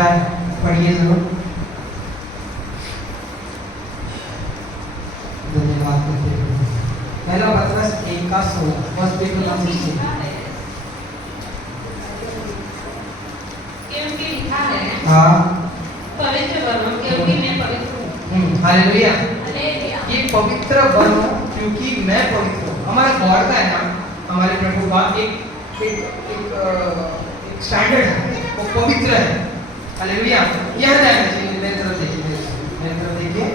अभिप्राय पढ़िए जरूर। धन्यवाद करते हैं। पहला पत्रस 1:16 फर्स्ट पीटर क्योंकि लिखा है हाँ पवित्र बनो क्योंकि मैं पवित्र हूँ। हालेलुया। हालेलुया। ये पवित्र बनो क्योंकि मैं पवित्र हूँ। हमारा गॉड का है ना, हमारे प्रभु का एक एक एक स्टैंडर्ड है, वो पवित्र है। हालेलुया। यह ध्यान रखिए, मेरी तरफ देखिए,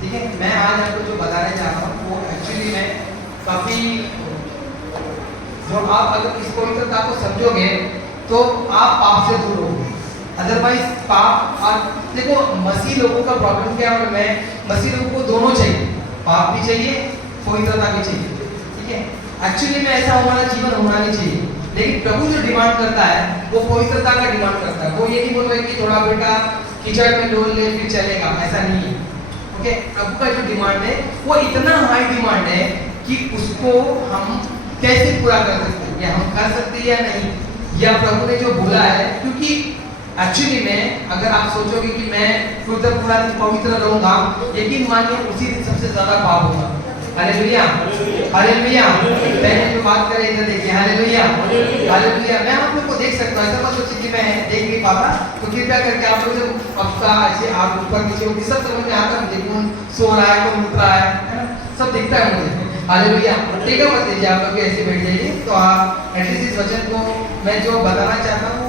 ठीक है। मैं आज आपको जो बताने जा रहा हूँ वो एक्चुअली मैं काफी, जो आप अगर इस पवित्रता को समझोगे तो आप पाप से दूर होगे। अदरवाइज पाप, और देखो मसीह लोगों का प्रॉब्लम क्या है, मैं मसीह लोगों को दोनों चाहिए, पाप भी चाहिए, पवित्रता भी चाहिए, ठीक है। एक्चुअली में ऐसा हमारा जीवन होना नहीं चाहिए, लेकिन प्रभु जो डिमांड करता है वो पवित्रता का डिमांड करता है। वो ये नहीं बोल रहा है कि थोड़ा बेटा कीचड़ में डोल ले फिर चलेगा, ऐसा नहीं है, ओके। प्रभु का जो डिमांड है वो इतना हाई डिमांड है कि उसको हम कैसे पूरा कर सकते हैं, या हम कर सकते हैं या नहीं, या प्रभु ने जो बोला है। क्योंकि एक्चुअली में अगर आप सोचोगे कि मैं पूरा दिन पवित्र रहूंगा, यकीन मानिए उसी दिन सबसे ज्यादा पाप होगा। Hallelujah, hallelujah. पहले जो बात करें इधर देखिए, हालेलुया, हालेलुया। मैं आप लोग को देख सकता हूँ, ऐसा मत सोचिए कि मैं देख नहीं पाता, तो कृपया करके आप लोग जब आपका ऐसे आप ऊपर नीचे होगी सब समझ में आता है मुझे, कौन सो रहा है कौन उठ रहा है ना, सब दिखता है मुझे। हालेलुया। ठीक है, मत दीजिए, आप लोग ऐसे बैठ जाइए। तो आप एटलीस्ट इस वचन को मैं जो बताना चाहता हूँ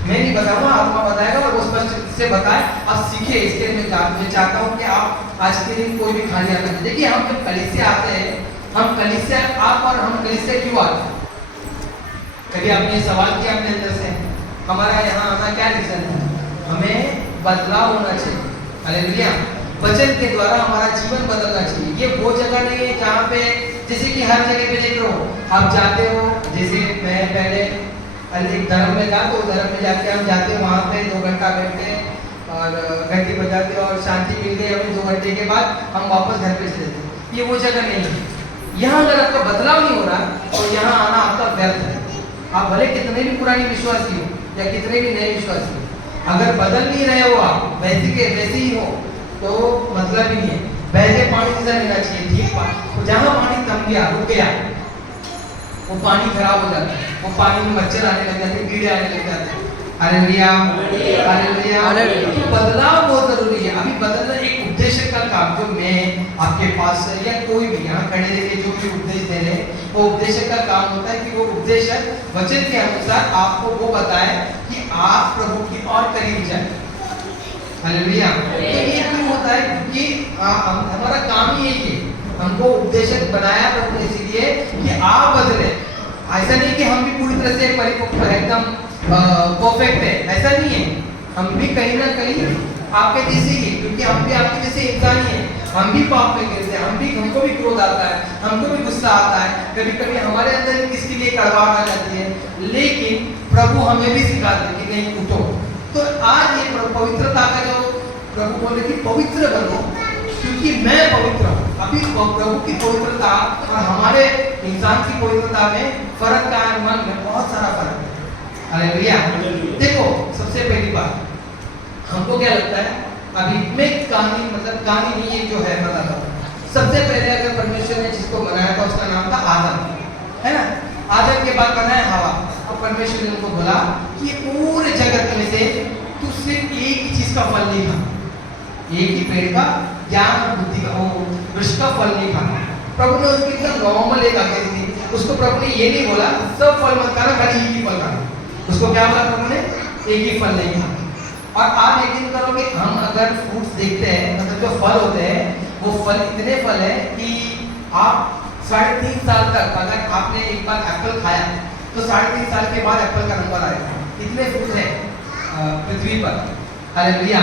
मैं नहीं बताऊंगा, आत्मा बताएगा और वो स्पष्ट से बताए, आप सीखे। इसके लिए मैं चाहता हूँ कि आप आज के दिन कोई भी खाली आता है। देखिए हम जब कलीसिया आते हैं, हम कलीसिया आप और हम कलीसिया क्यों आते हैं? कभी आपने सवाल किया अपने अंदर से, हमारा यहाँ आना क्या रीजन है? हमें बदलाव होना चाहिए। हालेलुया। वचन के द्वारा हमारा जीवन बदलना चाहिए। ये वो जगह नहीं है जहाँ पे जैसे कि हर जगह पे देख रहे हो, आप जाते हो, जैसे मैं पहले एक धर्म में था, तो धर्म में जाके हम जाते हैं, वहाँ पे 2 घंटा बैठते और घंटी बजाते और शांति मिल गई हमें, 2 घंटे के बाद हम वापस घर पे चले जाते। ये वो जगह नहीं है। यहाँ अगर आपका बदलाव नहीं हो रहा तो यहाँ आना आपका व्यर्थ है। आप भले कितने भी पुरानी विश्वासी हो या कितने भी नए विश्वासी हो, अगर बदल नहीं रहे हो, आप वैसे के वैसे ही हो, तो मतलब ही नहीं है। बहते पानी जैसा लेना चाहिए, ठीक पानी। जहाँ पानी थम गया, रुक गया, वो पानी खराब हो जाता है, वो पानी में मच्छर आने लग जाते हैं, कीड़े आने लग जाते हैं। Hallelujah, hallelujah. तो बदलाव बहुत जरूरी है। अभी बदलना एक उद्देश्य का काम, जो मैं आपके पास या कोई भी यहाँ खड़े रहे जो भी उपदेश दे रहे हैं, वो उद्देश्य का काम होता है कि वो उपदेश वचन के अनुसार आपको वो बताए कि आप प्रभु की और करीब जाए। हालेलुया। तो ये क्यों होता है? क्योंकि हमारा काम ही यही है, हमको उपदेशक बनाया प्रभु ने इसीलिए कि आप बदले। ऐसा नहीं कि हम भी पूरी तरह से परिपक्व एकदम परफेक्ट है, ऐसा नहीं है। हम भी कहीं ना कहीं आपके जैसे ही, क्योंकि हम भी आपके जैसे इंसान ही हैं। हम भी पाप में गिरते हैं, हमको भी क्रोध आता है, हमको भी गुस्सा आता है, कभी कभी हमारे अंदर किसके लिए कड़वाहट आ जाती है, लेकिन प्रभु हमें भी सिखाते हैं कि नहीं, उठो। तो आज ये पवित्रता का जो प्रभु बोले कि पवित्र बनो क्योंकि मैं पवित्र हूँ। अभी प्रभु की पवित्रता और हमारे इंसान की पवित्रता में फर्क का है, मन में बहुत सारा फर्क है। हालेलुया। देखो सबसे पहली बात हमको क्या लगता है, अभी मैं कहानी मतलब कहानी नहीं, ये जो है बताता हूँ। सबसे पहले अगर परमेश्वर ने जिसको बनाया था उसका नाम था आदम, है ना। आदम के बाद बनाया हवा, और परमेश्वर ने उनको बोला कि ये पूरे जगत में से तू सिर्फ एक ही चीज का फल नहीं खा, एक ही पेड़ का, ज्ञान और बुद्धि का, वृक्ष का फल नहीं खाना। प्रभु ने उसकी एकदम नॉर्मल एक आज्ञा दी थी। उसको प्रभु ने ये नहीं बोला सब फल मत खाना, खाली एक ही फल खाना। उसको क्या बोला प्रभु ने? एक ही फल नहीं खाना। और आप यकीन करोगे, हम अगर फ्रूट्स देखते हैं, मतलब जो फल होते हैं, वो फल इतने फल है कि आप 3.5 साल तक, अगर आपने एक बार एप्पल खाया तो 3.5 साल के बाद एप्पल का नंबर आएगा। इतने फ्रूट्स हैं पृथ्वी पर। हालेलुया।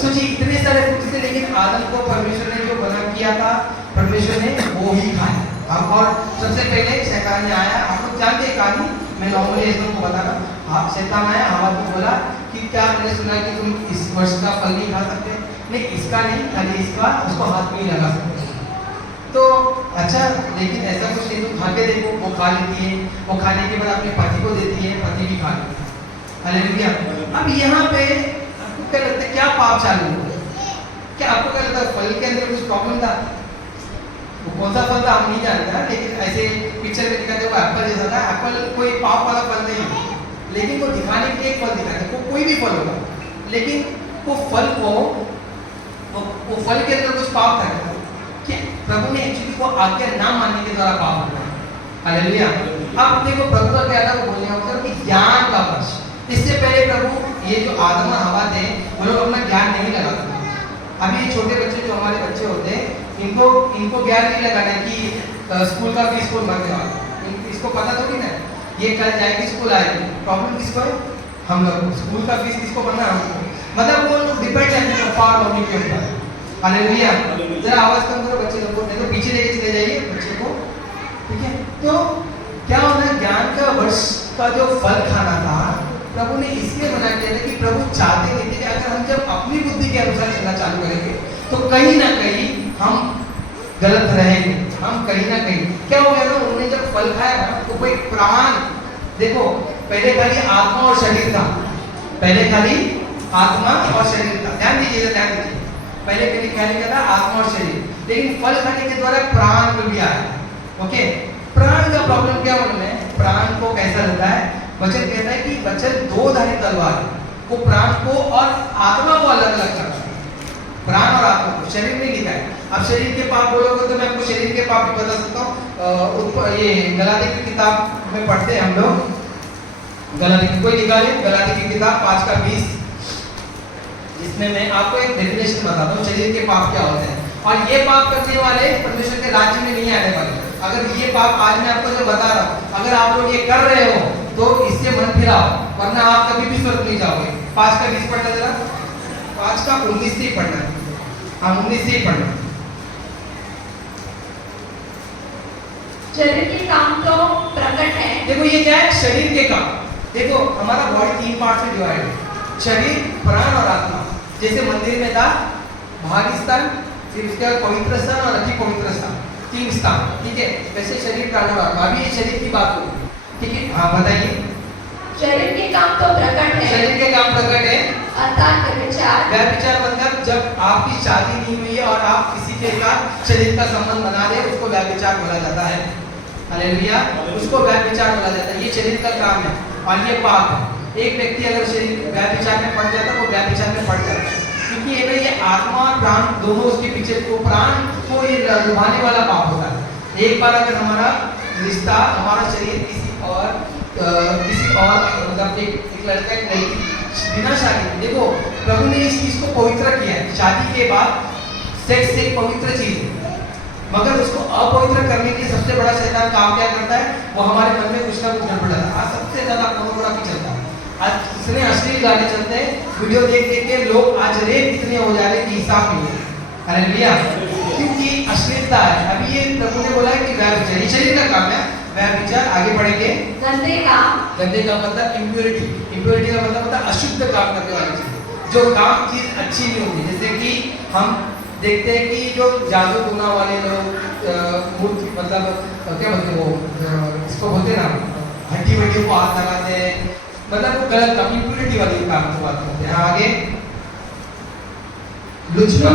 सोचिए इतने सारे फ्रूट्स थे, लेकिन आदम को परमेश्वर ने जो बना किया था, परमेश्वर ने वो ही खाया। अब और सबसे पहले शैतान ने आया, आप लोग जानते हैं कहानी, मैं नॉर्मली इस लोगों को बता रहा हूँ। आप शैतान आया, हवा को बोला कि क्या मैंने सुना कि तुम इस वर्ष का फल नहीं खा सकते? नहीं, इसका नहीं, खाली इसका, उसको हाथ में ही लगा सकते। तो अच्छा, लेकिन ऐसा कुछ नहीं, तुम खा के देखो। वो खा लेती है, वो खाने के बाद अपने पति को देती है, पति भी खा लेती है। हालेलुया। अब यहाँ पे आपको क्या लगता है, क्या पाप चालू हो गया? क्या आपको क्या लगता है, फल के अंदर कुछ प्रॉब्लम था? वो कौन सा फल था हम नहीं जानते, लेकिन ऐसे पिक्चर में दिखाते हुए एप्पल जैसा था। एप्पल कोई पाप वाला फल नहीं है, लेकिन वो दिखाने के लिए एक फल दिखाते, वो कोई भी फल होगा, लेकिन वो फल को वो फल के अंदर कुछ पाप था कि प्रभु ने एक्चुअली वो आज्ञा ना मानने के द्वारा पाप हुआ। हालेलुया। अब देखो प्रभु का क्या था, वो बोलने का मतलब कि ज्ञान का वर्ष। इससे पहले प्रभु ये जो आदम और हवा थे, वो लोग अपना ज्ञान नहीं लगाते। अभी ये छोटे बच्चे जो हमारे बच्चे होते हैं, इनको ज्ञान नहीं लगाना कि स्कूल का फीस कौन भरने वाला, इसको पता थोड़ी ना, ये कल जाएगी स्कूल आएगी। प्रॉब्लम किसको है? हम लोग। स्कूल का फीस किसको भरना है? हमको। मतलब वो लोग डिपेंड है पावर मम्मी के ऊपर। हालेलुया। जरा आवाज कम करो बच्चे लोग को, नहीं तो पीछे लेके चले जाइए बच्चे को, ठीक है? तो क्या होना, ज्ञान का वर्ष का जो फल खाना था, प्रभु ने इसलिए मना किया था कि प्रभु चाहते नहीं थे कि अगर हम जब अपनी बुद्धि के अनुसार चलना चालू करेंगे तो कहीं ना कहीं हम गलत रहेंगे। हम कहीं ना कहीं क्या हो गया ना, उन्होंने जब फल खाया ना तो कोई प्राण, देखो पहले खाली आत्मा और शरीर था, पहले खाली आत्मा और शरीर था। ध्यान दीजिएगा, ध्यान दीजिए। पहले कभी खाने का था आत्मा और शरीर, लेकिन फल खाने के द्वारा प्राण भी आया। ओके, प्राण का प्रॉब्लम क्या होना है? प्राण को कैसा लगता है? वचन कहता है कि वचन दो धारी तलवार है, वो प्राण को और आत्मा को अलग अलग करता है। प्राण और आत्मा को, शरीर नहीं लिखा है। अब शरीर के पाप बोलोगे तो मैं आपको शरीर के पाप भी बता सकता हूँ। ये गलाती की किताब में पढ़ते हैं हम लोग, गलाती की, कोई निकाले गलाती की किताब 5:20, जिसमें मैं आपको एक डेफिनेशन बताता हूँ शरीर के पाप क्या होते हैं। और ये पाप करने वाले परमेश्वर के राज्य में नहीं आने वाले। अगर ये पाप आज मैं आपको जो बता रहा हूँ, अगर आप लोग ये कर रहे हो तो इससे मन फिराओ, वरना आप कभी भी स्वर्ग नहीं जाओगे। 5:20 पढ़ना जरा, 5:19 से ही पढ़ना है। हाँ, 19 से ही पढ़ना। शरीर के काम तो प्रकट है। देखो ये क्या है, शरीर के काम। देखो हमारा बॉडी 3 पार्ट से डिवाइड है, शरीर, प्राण और आत्मा। जैसे मंदिर में था भागी स्थान, फिर उसके बाद पवित्र स्थान और अति पवित्र स्थान, 3 स्थान, ठीक है? वैसे शरीर, प्राण और आत्मा। अभी ये शरीर की बात होगी, ठीक है? हाँ बताइए। शरीर के काम तो प्रकट है। शरीर के काम प्रकट है, अर्थात व्यभिचार। व्यभिचार मतलब जब आपकी शादी नहीं हुई है और आप किसी के साथ शरीर का संबंध बना रहे, उसको व्यभिचार बोला जाता है। हालेलुया, उसको व्यभिचार बोला जाता है। ये शरीर का काम है और ये पाप है। एक व्यक्ति अगर शरीर व्यभिचार में पड़ जाता है, वो व्यभिचार में पड़ जाता है, क्योंकि ये आत्मा और प्राण दोनों उसके पीछे, तो प्राण को ये लुभाने वाला पाप होता है। एक बार अगर हमारा रिश्ता, हमारा शरीर किसी और मतलब एक लड़का एक लड़की बिना शादी, देखो प्रभु ने इस चीज को पवित्र किया है। शादी के बाद सेक्स एक पवित्र चीज है, मगर उसको अपवित्र करने के लिए सबसे बड़ा शैतान काम क्या करता है? वो हमारे मन में कुछ ना कुछ गड़बड़ डालता है। आज सबसे ज्यादा पोर्नोग्राफी चलता है, आज इतने अश्लील गाने चलते हैं, वीडियो देख देख के लोग आज रेप इतने हो जा रहे हैं कि हिसाब नहीं है। हालेलुया, क्योंकि अश्लीलता है। अभी ये प्रभु ने बोला है कि व्यभिचार ये शरीर का काम है। व्यभिचार, आगे बढ़ेंगे। गंदे काम। गंदे का मतलब इम्प्योरिटी, इम्प्योरिटी का मतलब होता है अशुद्ध काम करने वाली चीज, जो काम चीज अच्छी नहीं होती। जैसे कि हम देखते हैं कि जो जादू टोना वाले लोग मूर्ति, मतलब क्या बोलते हैं वो, इसको बोलते हैं ना, हड्डी वड्डी को हाथ लगाते हैं, मतलब वो गलत काम, इम्प्योरिटी वाली काम की बात करते हैं। आगे लुचपन।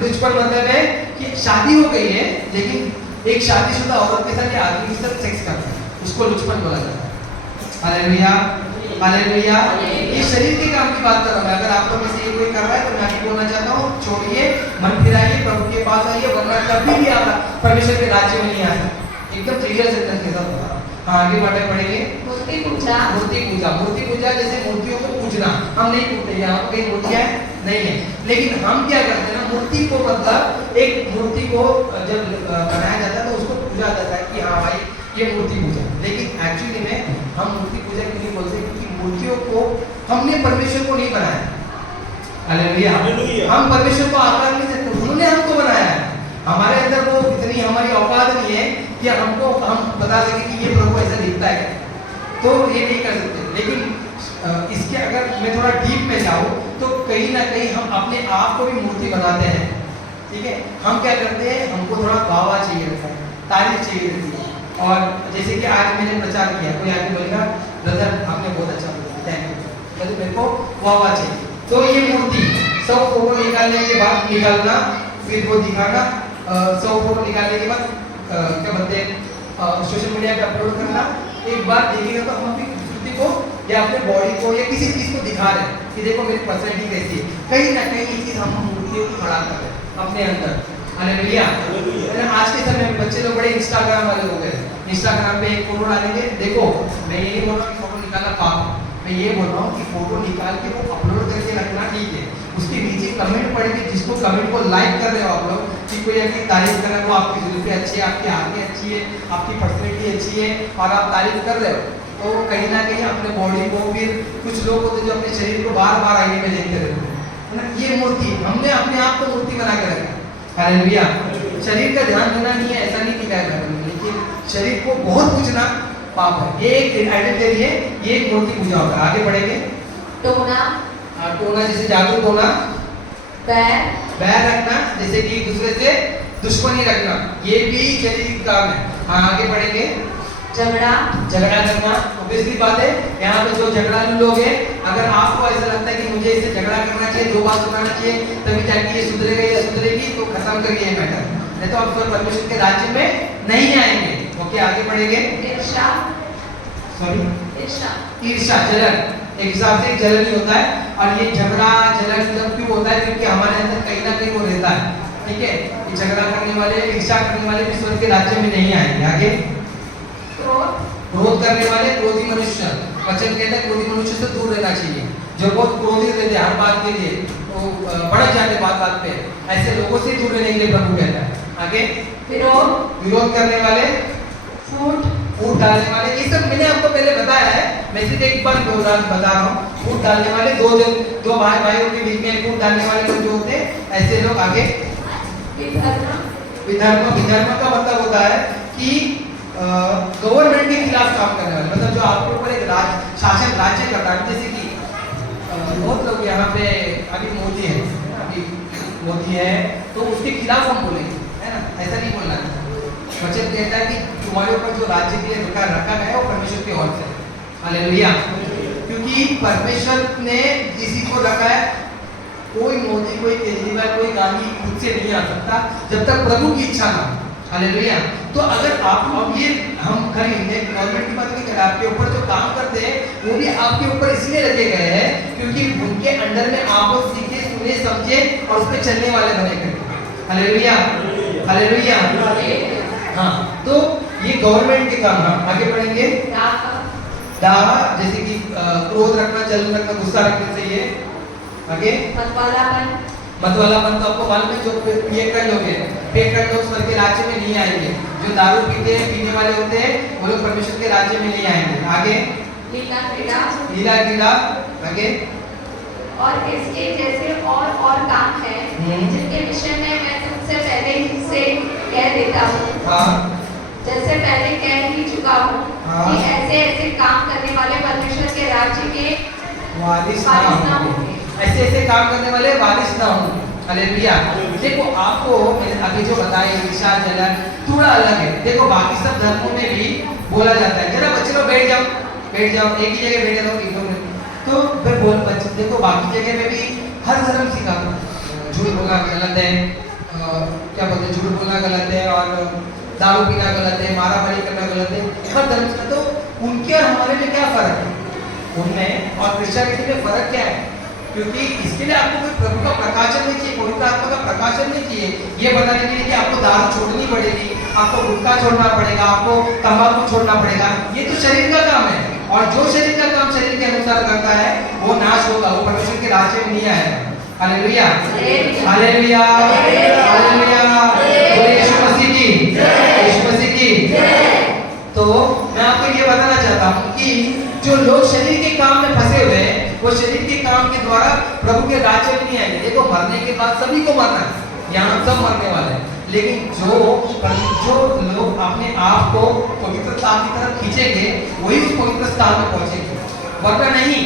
लुचपन मतलब है कि शादी हो गई है, लेकिन एक शादीशुदा औरत के साथ या आदमी के साथ सेक्स करता है, उसको लुचपन बोला जाता है। Hallelujah, hallelujah. ये शरीर के काम की बात कर रहा हूं मैं। अगर आप लोग में से कोई कर रहा है तो मैं आगे बोलना चाहता हूँ, छोड़िए, मन फिराइए, प्रभु के पास आइए, वरना कभी भी आप परमेश्वर के राज्य में नहीं आ सकते। एकदम क्लियर सेंटेंस के साथ बता रहा हूं। हाँ, आगे बातें पढ़ेंगे। मूर्ति पूजा। मूर्ति पूजा, मूर्ति पूजा जैसे मूर्तियों को पूजना, हम नहीं पूजते, यहाँ कहीं मूर्तियाँ नहीं है, लेकिन हम क्या करते हैं ना, मूर्ति को, मतलब एक मूर्ति को जब बनाया जाता है तो उसको पूजा जाता है कि हाँ भाई ये मूर्ति पूजा। लेकिन एक्चुअली में हम मूर्ति पूजा क्यों नहीं बोलते? क्योंकि मूर्तियों को हमने परमेश्वर को नहीं बनाया। हालेलुया, हम परमेश्वर को आकार नहीं देते, उन्होंने हमको बनाया है। हमारे अंदर वो इतनी हमारी औकात नहीं है कि हमको हम बता सके कि ये प्रभु ऐसा दिखता है, तो ये नहीं कर सकते। लेकिन इसके अगर मैं थोड़ा डीप में जाऊँ तो कहीं ना कहीं हम अपने आप को भी मूर्ति बनाते हैं, ठीक है? हम क्या करते हैं, हमको थोड़ा वाह चाहिए रहता है, तारीफ चाहिए रहती है। और जैसे कि आज मैंने प्रचार किया, कोई आगे बोलेगा ब्रदर आपने बहुत अच्छा बोला, थैंक यू। मतलब मेरे को वावा चाहिए। तो ये मूर्ति 100 फोटो निकालने के बाद निकालना, फिर वो दिखाना, 100 फोटो निकालने के बाद क्या बोलते हैं सोशल मीडिया पे अपलोड करना। एक बार देखिएगा तो हम अपनी खूबसूरती को या अपने बॉडी को या किसी चीज़ को दिखा रहे हैं कि देखो मेरी पर्सनैलिटी कैसी है। कहीं ना कहीं ये चीज़ हम मूर्तियों को खड़ा कर रहे हैं अपने अंदर। हालेलुया। आज के समय में बच्चे लोग बड़े इंस्टाग्राम वाले हो गए। इंस्टाग्राम पे एक फोटो डालेंगे, देखो मैं ये नहीं बोल रहा हूँ कि फोटो निकालना पाप है, मैं ये बोल रहा हूँ कि फोटो निकाल के वो अपलोड करके रखना ठीक है। उसके नीचे कमेंट पढ़ेंगे, जिसको कमेंट को लाइक कर रहे हो आप लोग कि कोई आपकी तारीफ कर रहा है, वो आपकी जुल्फे अच्छी है, आपकी आंखें अच्छी है, आपकी पर्सनैलिटी अच्छी है और आप तारीफ कर रहे हो, तो कहीं ना कहीं अपने बॉडी को, फिर कुछ लोग होते जो अपने शरीर को बार बार आईने में देखते रहते हैं ना। ये मूर्ति हमने अपने आप को मूर्ति बना के रखा। हालेलुया। शरीर का ध्यान देना नहीं है, ऐसा नहीं दिखाया बाइबल में, लेकिन शरीर को बहुत पूजना पाप है। ये एक आइडल के लिए ये एक मूर्ति पूजा होता है। आगे बढ़ेंगे। टोना, टोना जैसे जादू टोना, बैर रखना जैसे कि दूसरे से दुश्मनी रखना, ये भी शरीर का काम है। हाँ आगे बढ़ेंगे। झगड़ा करना ऑब्वियसली बात है। यहाँ पे जो झगड़ालू लोग हैं, अगर आपको ऐसा लगता है कि मुझे इससे झगड़ा करना चाहिए, 2 बात सुनाना चाहिए तभी जाके ये सुधरेगा या सुधरेगी, तो खत्म करिए ये मैटर, नहीं तो आप फिर परमेश्वर के राज्य में नहीं आएंगे। ओके आगे बढ़ेंगे। ईर्ष्या, ईर्ष्या जलन, एक हिसाब से जलन ही होता है। और ये झगड़ा जलन जब क्यों होता है, क्योंकि हमारे अंदर कहीं ना कहीं वो रहता है। ठीक है, ये झगड़ा करने वाले, ईर्ष्या करने वाले ईश्वर के राज्य में नहीं आएंगे। आगे। क्रोध करने वाले क्रोधी मनुष्य, वचन कहता है क्रोधी मनुष्य से दूर रहना चाहिए। जो बहुत क्रोधी रहते हैं हर बात के लिए, वो भड़क जाते बात पे, ऐसे लोगों से दूर रहने के लिए प्रभु कहता है। आगे। विरोध करने वाले, फूट डालने वाले, ये सब मैंने आपको पहले बताया है, मैं सिर्फ एक बार बता रहा हूँ। फूट डालने वाले, दो भाइयों के बीच में फूट डालने वाले लोग जो होते हैं, ऐसे लोग। आगे। विधर्म का मतलब होता है कि गवर्नमेंट के खिलाफ काम करने वाले, मतलब जो आपके ऊपर एक शासन राज्य करता है। जैसे कि बहुत लोग यहाँ पे अभी मोदी है, अभी मोदी है तो उसके खिलाफ हम बोलेंगे, है ना, ऐसा नहीं बोलना है। वचन कहता है कि तुम्हारे ऊपर जो राज्य के लिए रखा गया है वो परमेश्वर की ओर से। हालेलुया। क्योंकि परमेश्वर ने किसी को रखा है, कोई मोदी, कोई केजरीवाल, कोई गांधी खुद से नहीं आ सकता जब तक प्रभु की इच्छा ना। हालेलुया। तो अगर आप, अब ये हम खाली गवर्नमेंट की बात नहीं कर रहे, आपके ऊपर जो काम करते हैं वो भी आपके ऊपर इसलिए रखे गए हैं क्योंकि उनके अंडर में आप सीखे, सुने, समझे और उस पर चलने वाले बने गए। हालेलुया। हालेलुया। हाँ, तो ये गवर्नमेंट के काम है। आगे बढ़ेंगे। दावा जैसे कि क्रोध रखना, जलन रखना, गुस्सा रखना चाहिए। आगे। मतवालापन तो आपको मालूम है, जो पियक्कड़ लोग हैं, पियक्कड़ लोग स्वर्ग के राज्य में नहीं आएंगे। जो दारू पीते हैं, पीने वाले होते हैं, वो लोग परमेश्वर के राज्य में नहीं आएंगे। आगे। लीला क्रीड़ा। आगे। और इसके जैसे और काम है जिनके विषय में मैं तुमसे पहले ही से कह देता हूँ। हाँ। जैसे पहले कह ही चुका हूँ कि ऐसे ऐसे काम करने वाले परमेश्वर के राज्य के वारिस ना होंगे। ऐसे ऐसे काम करने वाले वारिस ना होंगे। हालेलुया। देखो आपको मैंने अभी जो बताया ईर्ष्या, जलन थोड़ा अलग है। देखो बाकी सब धर्मों में भी बोला जाता है, जरा बच्चे लोग बैठ जाओ, एक ही जगह बैठे रहो, एक दो मिनट। तो फिर बोल बच्चे, देखो बाकी जगह में भी हर धर्म सिखाता है झूठ बोलना गलत है, क्या बोलते हैं, झूठ बोलना गलत है, और दारू पीना गलत है, मारामारी करना गलत है, हर धर्म से। तो उनके और हमारे में क्या फर्क है, उनमें और क्रिश्चियनिटी में फर्क क्या है? क्योंकि इसके लिए आपको कोई प्रभु का प्रकाशन नहीं चाहिए, पवित्र आत्मा का प्रकाशन नहीं चाहिए ये बताने के लिए कि आपको दारू छोड़नी पड़ेगी, आपको गुटखा छोड़ना पड़ेगा, आपको तंबाकू छोड़ना पड़ेगा। ये तो शरीर का काम है, और जो शरीर का काम शरीर के अनुसार करता है वो नाश होगा, वो परमेश्वर के राज्य में नहीं आएगा। हालेलुया। हालेलुया। हालेलुया। यीशु मसीह की, यीशु मसीह की। तो मैं आपको ये बताना चाहता हूँ कि जो लोग शरीर के काम में फंसे हुए हैं, वो शरीर के काम के द्वारा प्रभु के राज्य में नहीं आएंगे। देखो मरने के बाद सभी को मरना है, यहाँ सब मरने वाले हैं, लेकिन जो लोग अपने आप को पवित्र स्थान की तरफ खींचेंगे वही उस पवित्र स्थान में पहुंचेंगे, वरना नहीं,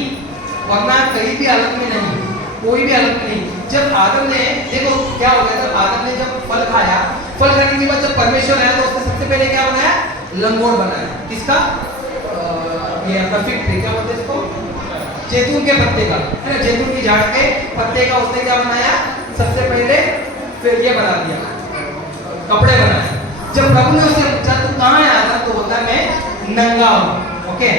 वरना कहीं भी हालत में नहीं, कोई भी हालत में नहीं। जब आदम ने, देखो क्या हो गया, जब आदम ने जब फल खाया, फल खाने के बाद जब परमेश्वर आया तो उसने सबसे पहले क्या बनाया, लंगोट बनाया। किसका? ये आपका फिग ट्री, क्या बोलते हैं इसको, जैतून के पत्ते का, है ना, जैतून की झाड़ के पत्ते का उसने क्या बनाया, सबसे पहले फिर ये बना दिया, कपड़े बनाए। जब प्रभु ने उसे पूछा तू कहाँ आया था, तो बोलता मैं नंगा हूँ। ओके,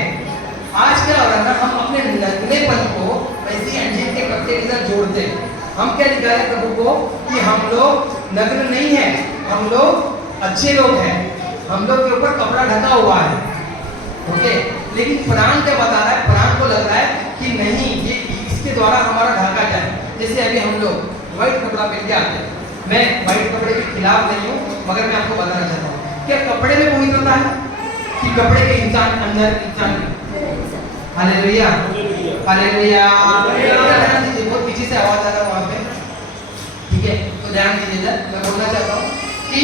आज क्या हो रहा है ना, हम अपने नंगेपन को ऐसी अंजीर के पत्ते के साथ जोड़ते हैं। हम क्या दिखा रहे प्रभु को कि हम लोग नग्न नहीं है, हम लोग अच्छे लोग हैं, हम लोग के ऊपर कपड़ा ढका हुआ है। ओके, लेकिन प्राण क्या बता रहा है, प्राण को लग रहा है कि नहीं, ये इसके द्वारा हमारा ढका जाए। जैसे अभी हम लोग व्हाइट कपड़ा पहन के आते हैं, मैं व्हाइट कपड़े के खिलाफ नहीं हूँ, मगर मैं आपको बताना चाहता हूँ क्या कपड़े में पवित्रता है कि कपड़े के इंसान अंदर इंसान में। Hallelujah, hallelujah. ध्यान दीजिए, बहुत पीछे से आवाज आ रहा है वहाँ पे, ठीक है, तो ध्यान दीजिए। मैं बोलना चाहता हूँ कि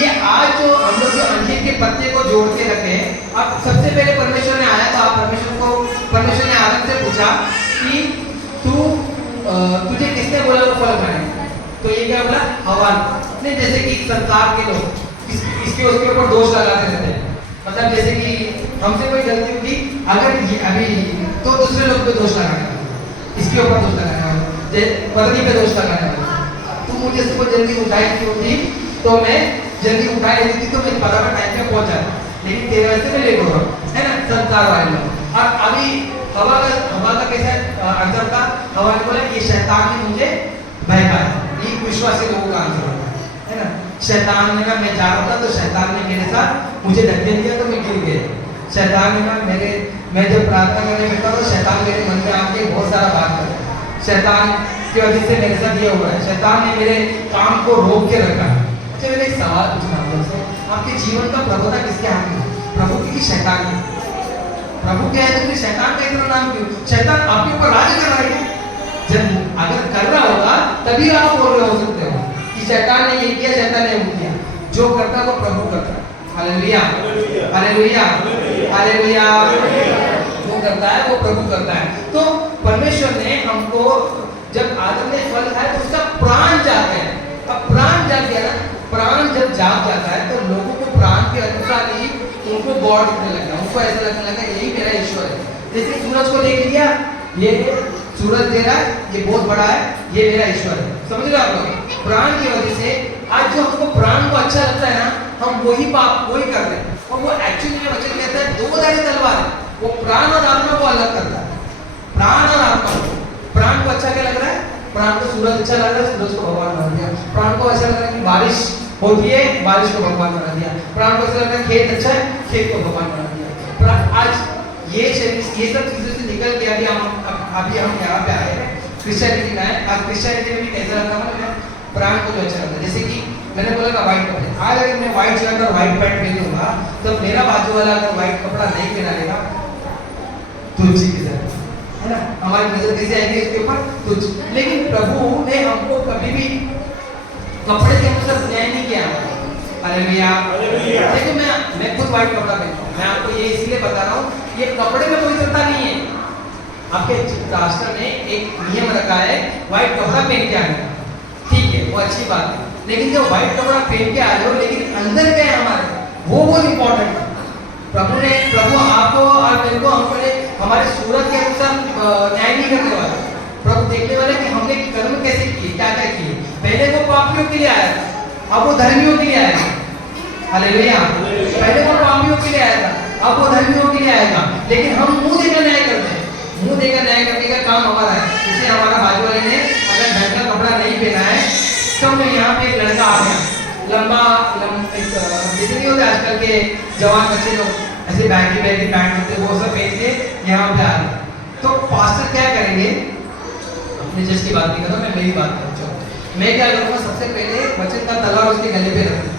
ये आज जो हम लोग जो अंजीर के पत्ते को जोड़ के रखे हैं, अब सबसे पहले परमेश्वर ने आया था, परमेश्वर ने आदम से पूछा कि तुझे किसने बोला वो फल खाने, तो ये क्या बोला, हवा ने। जैसे कि संसार के लोग इसके उसके ऊपर दोष लगाते रहते हैं, मतलब जैसे कि हमसे कोई गलती होगी, अगर ये अभी तो दूसरे लोग पे दोष लगाने वाले, इसके ऊपर दोष लगाने वाले, पत्नी पे दोष लगाने वाले। तू मुझे सुबह जल्दी उठाई थी होती तो मैं जल्दी उठा लेती थी, तो मैं बराबर टाइम पे पहुंचा, लेकिन तेरे वजह से मैं लेट हो रहा हूँ, है ना, संसार वाले लोग। और अभी हवा का कैसा आंसर था, हवा ने बोला ये शैतान ने मुझे बहकाया, ये विश्वासी लोगों का आंसर है ना। शैतान ने कहा मैं जा रहा था तो शैतान ने मेरे साथ मुझे धक्के दिया तो मैं गिर गया। शैतान ने कहा मैं जब प्रार्थना करने बैठा तो शैतान मेरे मन में आके बहुत सारा बात कर, शैतान की वजह से मेरे साथ ये हुआ है, शैतान ने मेरे काम को रोक के रखा है। अच्छा, मैंने एक सवाल पूछना आपसे, आपके जीवन का प्रभुता किसके हाथ में, प्रभु की शैतान की? प्रभु क्या है तो शैतान का इतना नाम क्यों? शैतान आपके ऊपर राज कर रहा है। जब अगर कर रहा होगा तभी आप बोल रहे हो सकते हो कि शैतान ने ये किया, शैतान ने वो किया। जो करता है वो प्रभु करता है। Hallelujah, hallelujah, hallelujah. जो करता है वो प्रभु करता है। तो परमेश्वर ने हमको जब आदम ने फल खाया तो उसका प्राण जाग गया। अब प्राण जाग गया ना, प्राण जब जाग जाता है तो लोगों को प्राण के अनुसार ही उनको गॉड दिखने लगा, उनको ऐसा लगने लगा यही मेरा ईश्वर है। जैसे सूरज को देख लिया, ये सूरज दे रहा है, ये बहुत बड़ा है, ये मेरा ईश्वर है। समझ रहे आप लोग? प्राण की वजह से आज जो हमको प्राण को अच्छा लगता है ना, हम वही पाप वही कर रहे हैं। और वो एक्चुअली में वचन कहता है दो धारी तलवार है, वो प्राण और आत्मा को अलग करता है। प्राण और आत्मा को, प्राण को अच्छा क्या लग रहा है? प्राण को सूरज अच्छा लग रहा है, सूरज को भगवान बना दिया। प्राण को ऐसा लग रहा है कि बारिश होती है, बारिश को भगवान बना दिया। प्राण को ऐसा लग रहा है खेत अच्छा है, खेत को भगवान बना दिया। आज ये सब चीजों से निकल के अभी हम यहाँ पे आए हैं, क्रिश्चियनिटी में आए। अब क्रिश्चियनिटी में भी कैसा लगता है, प्राण को जो अच्छा लगता है। जैसे कि मैंने बोला ना व्हाइट कपड़े, आज अगर मैं व्हाइट शर्ट और व्हाइट पैंट पहनूंगा तो मेरा बाजू वाला अगर व्हाइट कपड़ा नहीं पहना लेगा तुलसी की तरह, है ना, हमारी नजर कैसे आएगी इसके ऊपर? तुलसी। लेकिन प्रभु ने हमको कभी भी कपड़े के अनुसार न्याय नहीं किया। हालेलुया। देखो मैं खुद व्हाइट कपड़ा पहनता हूँ, मैं आपको ये इसलिए बता रहा हूँ, ये कपड़े में पवित्रता नहीं है। आपके राष्ट्र ने एक नियम रखा है व्हाइट कपड़ा पहन के आने का, ठीक है, वो अच्छी बात है। लेकिन जो व्हाइट कपड़ा पहन के आ रहे हो, लेकिन अंदर क्या है हमारे, वो बहुत इंपॉर्टेंट है। प्रभु आपको और मेरे को हमारे सूरत के अनुसार न्याय नहीं करने वाला। प्रभु देखने वाला कि हमने कर्म कैसे किए, क्या क्या किए। पहले वो पापियों के लिए आया था, अब वो धर्मियों के लिए आएगा। हालेलुया। पहले वो पापियों के लिए आया था, अब वो धर्मियों के लिए आएगा। लेकिन हम मुंह देकर न्याय करते हैं, मुंह देकर न्याय करने का काम हमारा है। इसलिए हमारा बाजू वाले ने अगर ढंग का कपड़ा नहीं पहना है तो मैं यहाँ पे एक लड़का आ गया, लंबा जितनी होते आजकल के जवान बच्चे लोग ऐसे बैगी पैंट होते वो सब पहन के यहाँ पे आ रहे, तो पास्टर क्या करेंगे? अपने जज की बात नहीं कर रहा मैं, मेरी बात कर रहा हूँ। मैं क्या करूँगा, सबसे पहले वचन का तलवार उसके गले पे रखूँ।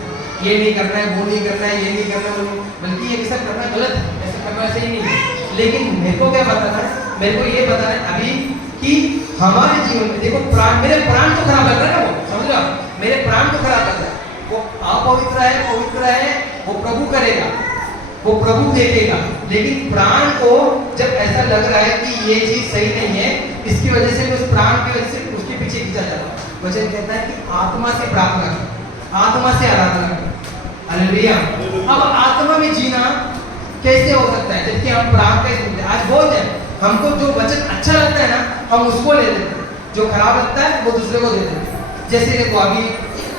ये नहीं करना है, वो नहीं करना है, ये नहीं करना है, बल्कि ये सब करना गलत है, ऐसा करना ऐसे ही नहीं है। लेकिन मेरे को क्या बताना है? मेरे को ये बताना है अभी कि हमारे जीवन में देखो मेरे प्राण को खराब कर रहा है ना, वो समझ लो, मेरे प्राण को खराब कर रहा है। वो अपवित्र है, पवित्र है, वो प्रभु करेगा, वो प्रभु देखेगा। लेकिन प्राण को जब ऐसा लग रहा है कि ये चीज सही नहीं है, इसकी वजह से उस प्राण की वजह से उसके पीछे खींचा जा रहा है। वचन कहता है कि आत्मा से प्रार्थना करो, आत्मा से आराधना करो। हालेलुया। अब आत्मा में जीना कैसे हो सकता है जबकि हम प्राण का सुनते हैं? आज बहुत है हमको जो वचन अच्छा लगता है ना, हम उसको ले लेते हैं, जो खराब लगता है वो दूसरे को दे देते हैं। जैसे देखो अभी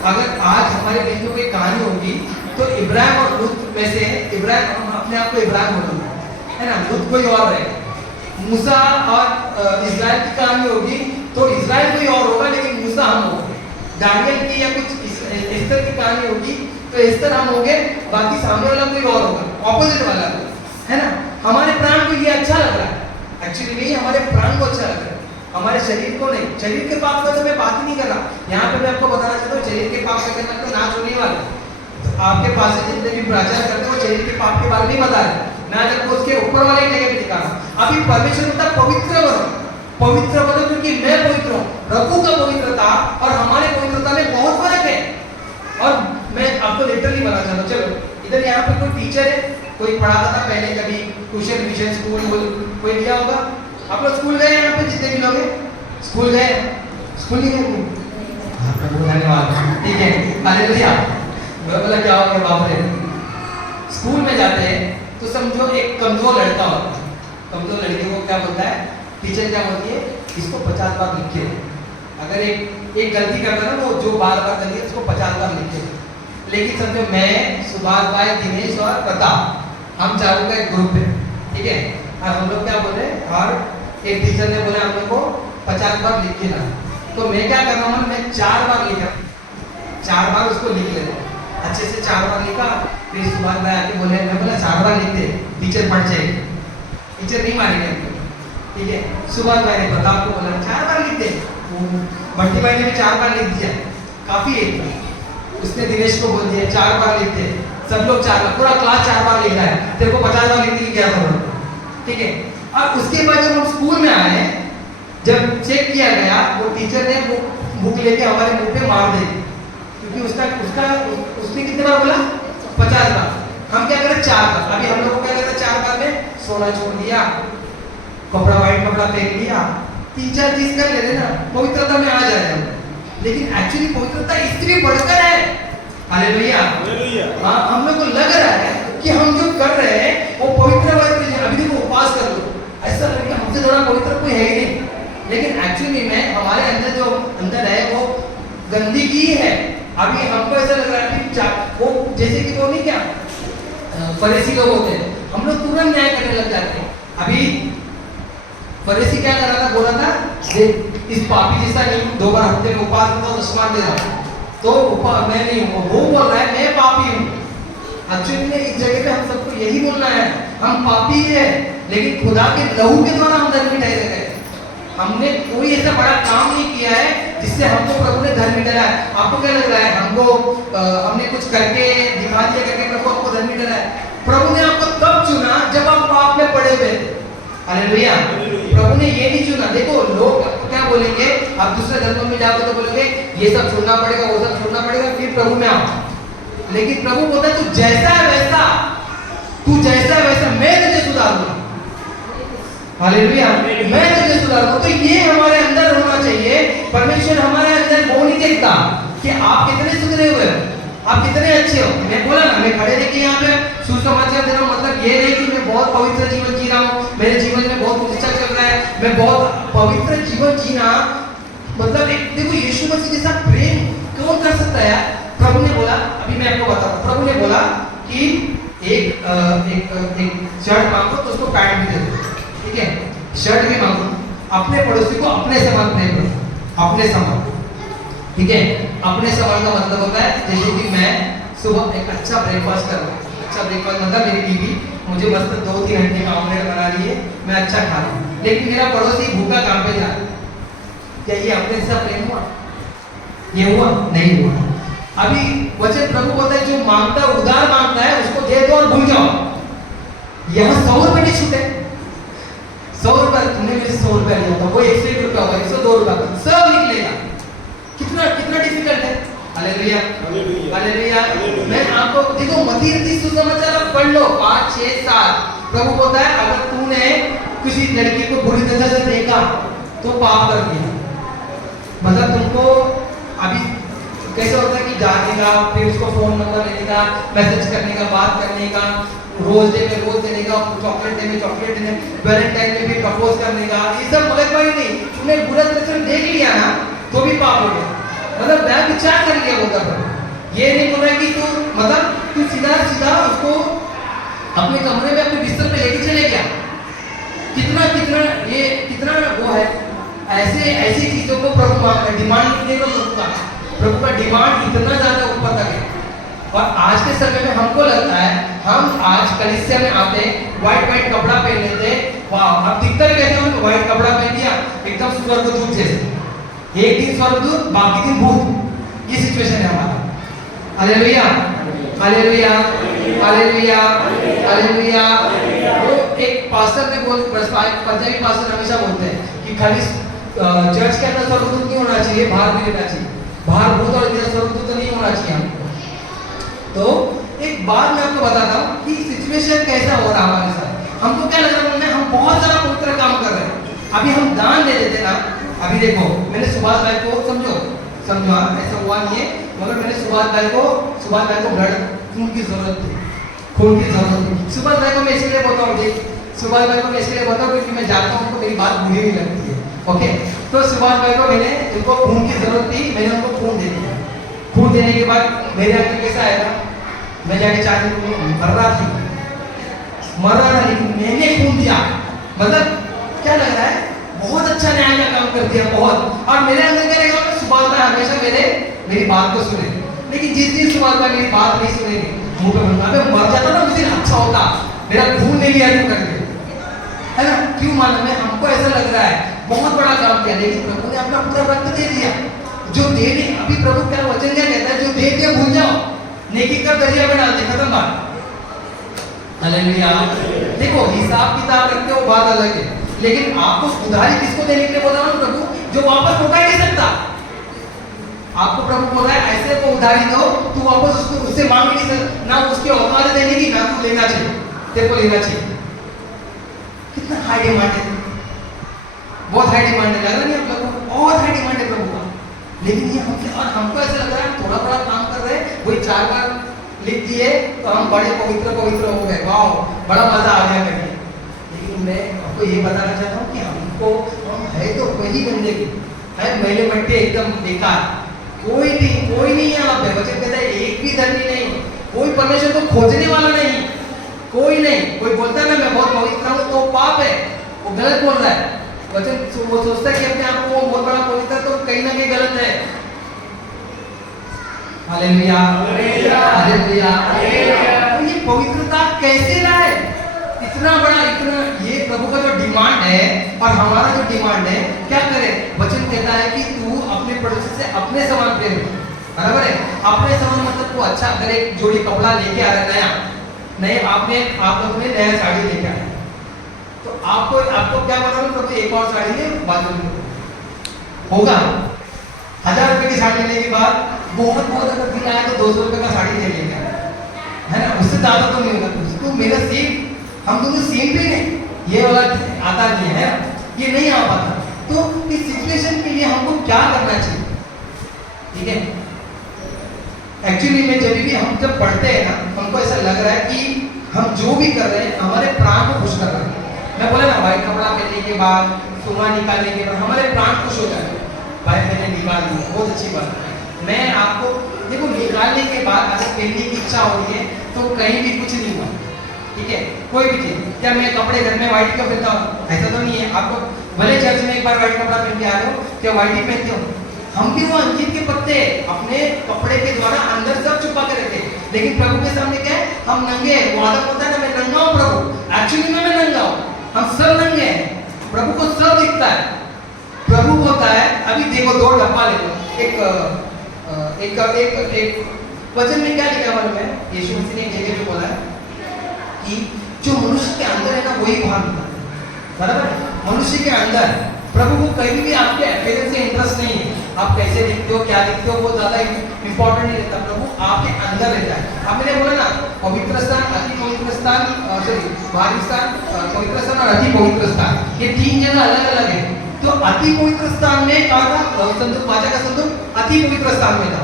अगर आज हमारे बीच में कोई कहानी होगी तो इब्राहिम और लूत में से इब्राहिम, हम अपने आप को इब्राहिम बोलेंगे, है ना, लूत कोई और रहेगा। मूसा और इस्राएल की कहानी होगी तो इस्राएल कोई और होगा, लेकिन मूसा हम होंगे। दानियल की या कुछ एस्तर की कहानी होगी तो एस्तर हम होंगे, बाकी सामने वाला कोई और होगा, ऑपोजिट वाला, है ना। हमारे प्राण को ये अच्छा लग रहा है, एक्चुअली नहीं, हमारे प्राण को अच्छा लग रहा है, हमारे शरीर को नहीं। शरीर के पाप का तो मैं बात ही नहीं कर रहा। यहाँ पे मैं आपको बताना चाहता हूँ, शरीर के पाप का कहना तो नाच होने वाला। तो आपके पास से जितने भी प्रचार करते हो शरीर के पाप के बारे में बता रहे, मैं आज आपको उसके ऊपर वाले जगह पे दिखा रहा हूँ। अभी परमेश्वर होता पवित्र बनो, पवित्र बनो, क्योंकि मैं पवित्र हूँ। प्रभु का पवित्रता और हमारे पवित्रता में बहुत फर्क है। और मैं आपको लिटरली बताना चाहता हूँ, चलो इधर यहाँ पे कोई टीचर है, कोई पढ़ाता था पहले, कभी ट्यूशन विजन स्कूल कोई दिया होगा। आप लोग स्कूल गए? यहाँ पे जितने भी लोग हैं स्कूल गए? स्कूल नहीं गए? धन्यवाद, ठीक है, हालेलुया। बोला क्या हो गया बाप रे। स्कूल में जाते हैं तो समझो एक कमजोर लड़का होता है, कमजोर लड़के को क्या बोलता है टीचर, क्या बोलती है, इसको 50 बार लिखे। अगर एक गलती करता है ना, वो जो बार बार गलती है उसको 50 बार लिखे। लेकिन समझो मैं, सुभाष भाई, दिनेश और प्रताप, हम चारों का एक ग्रुप है, ठीक है, और हम लोग क्या बोले, और एक टीचर ने बोला हम लोग को 50 बार लिख के ला। तो मैं क्या कर रहा हूँ, मैं 4 बार लिखा, 4 बार उसको लिख ले, अच्छे से 4 बार लिखा। फिर सुभाष भाई आके बोले, मैं बोला 4 बार लिख दे, टीचर पढ़ जाएगी, टीचर नहीं मारेंगे हमको, ठीक है। सुभाष भाई ने प्रताप को बोला 4 बार लिख दे, बंटी भाई ने भी 4 बार लिख दिया, काफी है। उसने दिनेश को बोल दिया 4 बार लिख दे, सब लोग 4 बार, पूरा क्लास 4 बार लिख रहा है, तेरे को 50 बार लिखने की क्या जरूरत, ठीक है। और उसके बाद जब हम स्कूल में आए, जब चेक किया गया, वो टीचर ने वो बुक लेके हमारे मुंह पे मार दी, क्योंकि उसने कितने बार बोला, 50 बार। हम क्या करें, 4 बार। अभी हम लोग को क्या करते 4 बार में सोना छोड़ दिया, कपड़ा व्हाइट कपड़ा फेंक दिया, 3-4 चीज कर लेते ना, पवित्रता में आ जाए हम। लेकिन एक्चुअली पवित्रता इससे भी बढ़कर है, हालेलुया। हाँ, हम लोग को लग रहा है कि हम जो कर रहे हैं वो पवित्र है। अभी देखो उपवास कर लो, ऐसा लगे कि हमसे थोड़ा पवित्र कोई है ही नहीं, लेकिन एक्चुअली में हमारे अंदर जो अंदर है वो गंदगी है। अभी हमको ऐसा लग रहा है कि वो जैसे कि वो नहीं क्या फरीसी लोग होते हैं, हम लोग तुरंत न्याय करने लग जाते हैं। अभी फरीसी क्या कर रहा था, बोला था इस पापी जैसा नहीं, 2 बार हफ्ते में उपवास करता हूं, 10 बार दे रहा हूं, तो मैं नहीं हूं, वो बोल रहा है मैं पापी हूं। एक्चुअली में इस जगह पे हम सबको यही बोलना है, हम पापी है, लेकिन खुदा के लहू के द्वारा हम धर्मी ठहरे गए। हमने कोई ऐसा बड़ा काम नहीं किया है जिससे हमको प्रभु ने धर्मी ठहराया। आपको क्या लग रहा है, हमको हमने कुछ करके दिखा दिया करके प्रभु आपको धर्मी ठहराया? प्रभु ने आपको तब चुना जब आप पाप में पड़े हुए थे, हालेलुया। प्रभु ने ये नहीं चुना। देखो लोग क्या बोलेंगे, आप दूसरे धर्मों में जाओगे तो बोलोगे ये सब छोड़ना पड़ेगा, वो सब छोड़ना पड़ेगा, फिर प्रभु में आओ। लेकिन प्रभु बोलता है तू जैसा है वैसा, तू जैसा है वैसा मैं तुझे सुधारूंगा, हालेलुया, मैं तुझे सुधारूंगा। तो ये हमारे अंदर होना चाहिए। परमेश्वर हमारे अंदर वो नहीं देखता कि आप कितने सुधरे हुए हो, आप कितने अच्छे हो। मैं बोला ना, मैं खड़े लेके यहाँ पे सुसमाचार दे रहा हूँ, मतलब ये नहीं कि मैं बहुत पवित्र जीवन जी रहा हूँ, मेरे जीवन में बहुत कुछ अच्छा चल रहा है, मैं बहुत पवित्र जीवन जीना, मतलब एक देखो यीशु मसीह के साथ प्रेम कौन कर सकता है यार। प्रभु ने बोला, अभी मैं आपको बताता हूँ, प्रभु ने बोला कि एक शर्ट मांगो तो उसको पैंट भी दे दो, ठीक है, शर्ट भी मांगो, अपने पड़ोसी को अपने समान प्रेम करो, अपने समान, ठीक है। अपने समान का मतलब होता है जैसे कि मैं सुबह एक अच्छा ब्रेकफास्ट कर रहा हूँ, अच्छा ब्रेकफास्ट मतलब मेरी बीवी मुझे मस्त 2-3 घंटे का ऑमलेट बना रही है, मैं अच्छा खा रहा हूँ, लेकिन मेरा पड़ोसी भूखा काम पे जा रहा है, क्या ये अपने साथ प्रेम हुआ? ये हुआ? नहीं हुआ। अभी वचन प्रभु बोलता है जो मांगता है उदार मांगता है उसको दे दो और भूल जाओ। यहाँ 100 रुपए की छूट है, 100 रुपए तुमने मुझे 100 रुपया लिया था, वो 101 रुपया होगा, 102 रुपया सब निकलेगा। कितना कितना डिफिकल्ट है, हालेलुया, हालेलुया। मैं आपको देखो मत्ती 30 सुसमाचार आप पढ़ लो 5, 6, 7। प्रभु बोलता है अगर तूने किसी लड़की को बुरी नजर से देखा तो पाप कर दिया। मतलब तुमको अभी कैसे होता है कि जाने का, फिर उसको फोन नंबर लेने का, मैसेज करने का, बात करने का, रोज डे में रोज देने का, चॉकलेट डे में चॉकलेट देने, वैलेंटाइन में भी प्रपोज करने का, ये सब मगजमारी नहीं। तूने बुरा तरह से देख लिया ना तो भी पाप हो गया, मतलब मैं विचार कर लिया होता पर ये नहीं बोल रहा कि तू मतलब तू सीधा सीधा उसको अपने कमरे में अपने बिस्तर पे लेके चले गया। कितना कितना ये कितना वो है, ऐसे ऐसी चीजों को प्रभु डिमांड नहीं करता, प्रभु का डिमांड इतना ज्यादा ऊपर तक है। और आज के समय में हमको लगता है हम आज कलीसिया में आते व्हाइट व्हाइट कपड़ा पहन लेते, वाह अब दिखता ही कैसे हम व्हाइट कपड़ा पहन लिया एकदम स्वर्गदूत जैसे, एक दिन स्वर्गदूत बाकी दिन भूत, ये सिचुएशन है हमारा। Hallelujah hallelujah hallelujah hallelujah. वो एक पास्टर ने पंजाबी पास्टर हमेशा बोलते हैं कि खाली चर्च के अंदर स्वर्गदूत नहीं होना चाहिए, बाहर भी रहना चाहिए, बाहर भूत और इधर स्वर्गदूत तो नहीं होना चाहिए हमको। तो एक बात मैं आपको बताता हूँ कि सिचुएशन कैसा हो रहा हमारे साथ। हमको क्या लग रहा है हम बहुत सारा पवित्र काम कर रहे हैं, अभी हम दान दे देते ना। अभी देखो मैंने सुभाष भाई को समझो ऐसा हुआ नहीं है, मगर मैंने सुभाष भाई को ब्लड खून की जरूरत थी, खून की जरूरत थी। सुभाष भाई को मैं इसलिए बोलता हूँ, सुभाष भाई को मैं इसलिए बोलता हूँ क्योंकि मैं जानता हूँ उनको मेरी बात बुरी नहीं लगती है। ओके, तो सुभाष भाई को मैंने उनको खून की जरूरत थी, मैंने उनको खून दे दिया। खून देने के बाद मेरे अंदर कैसा आएगा, मैं जाके चाहती मर रहा था लेकिन मैंने खून दिया, मतलब क्या लग रहा है बहुत अच्छा न्याय का काम कर दिया बहुत। और मेरे अंदर क्या रहेगा, सुभाष भाई हमेशा मेरी बात को सुने, लेकिन जिस दिन सुभाष भाई मेरी बात नहीं सुनेंगे मुंह पे बोलूंगा मैं मर जाता ना उस दिन अच्छा होता, मेरा खून नहीं लिया तू करके, है ना। क्यों मालूम है, हमको ऐसा लग रहा है बहुत बड़ा काम किया, लेकिन प्रभु ने अपना पूरा रक्त दे दिया। जो दे दे, अभी प्रभु क्या वचन क्या कहता है, जो दे दिया भूल जाओ, नेकी का दरिया में डाल दे, खत्म बात। हालेलुया। देखो हिसाब किताब रखते हो बात अलग है, लेकिन आपको उधारी किसको देने के लिए बोल रहा हूं प्रभु, जो वापस लौटा ही नहीं सकता। आपको प्रभु बोल रहा है ऐसे को उधारी दो, तू वापस उससे मांग नहीं सकता, ना उसके औकात देने की, ना तू लेना चाहिए, तेरे को लेना चाहिए। कितना हाई डिमांड है, बहुत हाई डिमांड है, लग रहा नहीं आप लोगों को, बहुत हाई डिमांड है प्रभु का। लेकिन ये हमको ऐसा लग रहा है थोड़ा बड़ा काम कर रहे हैं, वही 4 बार लिख दिए तो हम बड़े पवित्र पवित्र हो गए, वाह बड़ा मजा आ गया करके। लेकिन मैं आपको ये बताना चाहता हूँ कि हम है तो वही बंदे की है, मैले मट्टे एकदम बेकार, कोई नहीं यहाँ पे। वचन कहता है एक भी धर्मी नहीं, कोई परमेश्वर को खोजने वाला नहीं, कोई नहीं। कोई बोलता है ना मैं बहुत पवित्र हूँ तो पाप है, वो गलत बोल रहा है। वचन वो सोचता है कि अपने आप को बहुत बड़ा पवित्र, तो कहीं ना कहीं गलत है। Hallelujah hallelujah. तो ये पवित्रता कैसे लाए, इतना बड़ा, इतना ये प्रभु का जो डिमांड है और हमारा जो डिमांड है, क्या करे। वचन कहता है कि तू अपने पड़ोसी से अपने समान प्रेम कर, बराबर है। अपने समान मतलब तू अच्छा, अगर एक जोड़ी कपड़ा लेके आ रहा है नए आप लोग ने नया साड़ी लेके आया, तो आपको क्या बोला प्रभु एक और साड़ी ले बाजू में होगा। 1000 रुपए की साड़ी लेने के बाद बहुत अगर दिन आया तो 200 रुपए का साड़ी ले लेंगे, है ना, उससे ज्यादा तो नहीं होगा। तो मेरा सेम, हम दोनों सेम पे हैं, ये वाला आता नहीं है, ये नहीं आ पाता। तो इस सिचुएशन के लिए हमको क्या करना चाहिए, ठीक है। एक्चुअली में हम जब पढ़ते हैं ना, हमको ऐसा लग रहा है कि हम जो भी कर रहे हैं हमारे प्राण को खुश कर रहे हैं। मैं बोला ना व्हाइट कपड़ा पहनने के बाद, सुमा निकालने के बाद हमारे प्राण खुश हो जाए, भाई मैंने निकाल दिया, बहुत अच्छी बात है। मैं आपको देखो, निकालने के बाद अगर पहनने की इच्छा हो रही है तो कहीं भी कुछ नहीं हुआ, ठीक है। कोई भी चीज, क्या मैं कपड़े घर में व्हाइट का पहनता हूँ, ऐसा तो नहीं है। आपको भले चर्च में एक बार व्हाइट कपड़ा पहन के आ रहे हो, क्या व्हाइट ही पहनते हो। हम भी वो अंजीर के पत्ते अपने कपड़े के द्वारा अंदर सब छुपा के रखते, लेकिन प्रभु के सामने क्या है, हम नंगे हैं। वो आदत होता है ना, मैं नंगा हूँ प्रभु, एक्चुअली में मैं नंगा हूँ, हम सब नंगे हैं, प्रभु को सब दिखता है। प्रभु होता है, अभी देखो 2 डब्बा ले लो, एक वचन में क्या लिखा मालूम है, यीशु मसीह ने एक जगह पे बोला है कि जो मनुष्य के अंदर है ना वही बाहर निकलता है, बराबर है। मनुष्य के अंदर प्रभु को कहीं भी आपके अपीयरेंस से इंटरेस्ट नहीं है, आप कैसे दिखते हो क्या दिखते हो वो ज्यादा इंपॉर्टेंट नहीं रहता, प्रभु आपके अंदर रहता है। अब मैंने बोला ना पवित्र स्थान, अति पवित्र स्थान, सॉरी बाहरी स्थान, पवित्र स्थान और अति पवित्र स्थान, ये 3 जगह अलग अलग है। तो अति पवित्र स्थान में कहा था, संदूक वाचा का संदूक अति पवित्र स्थान में था,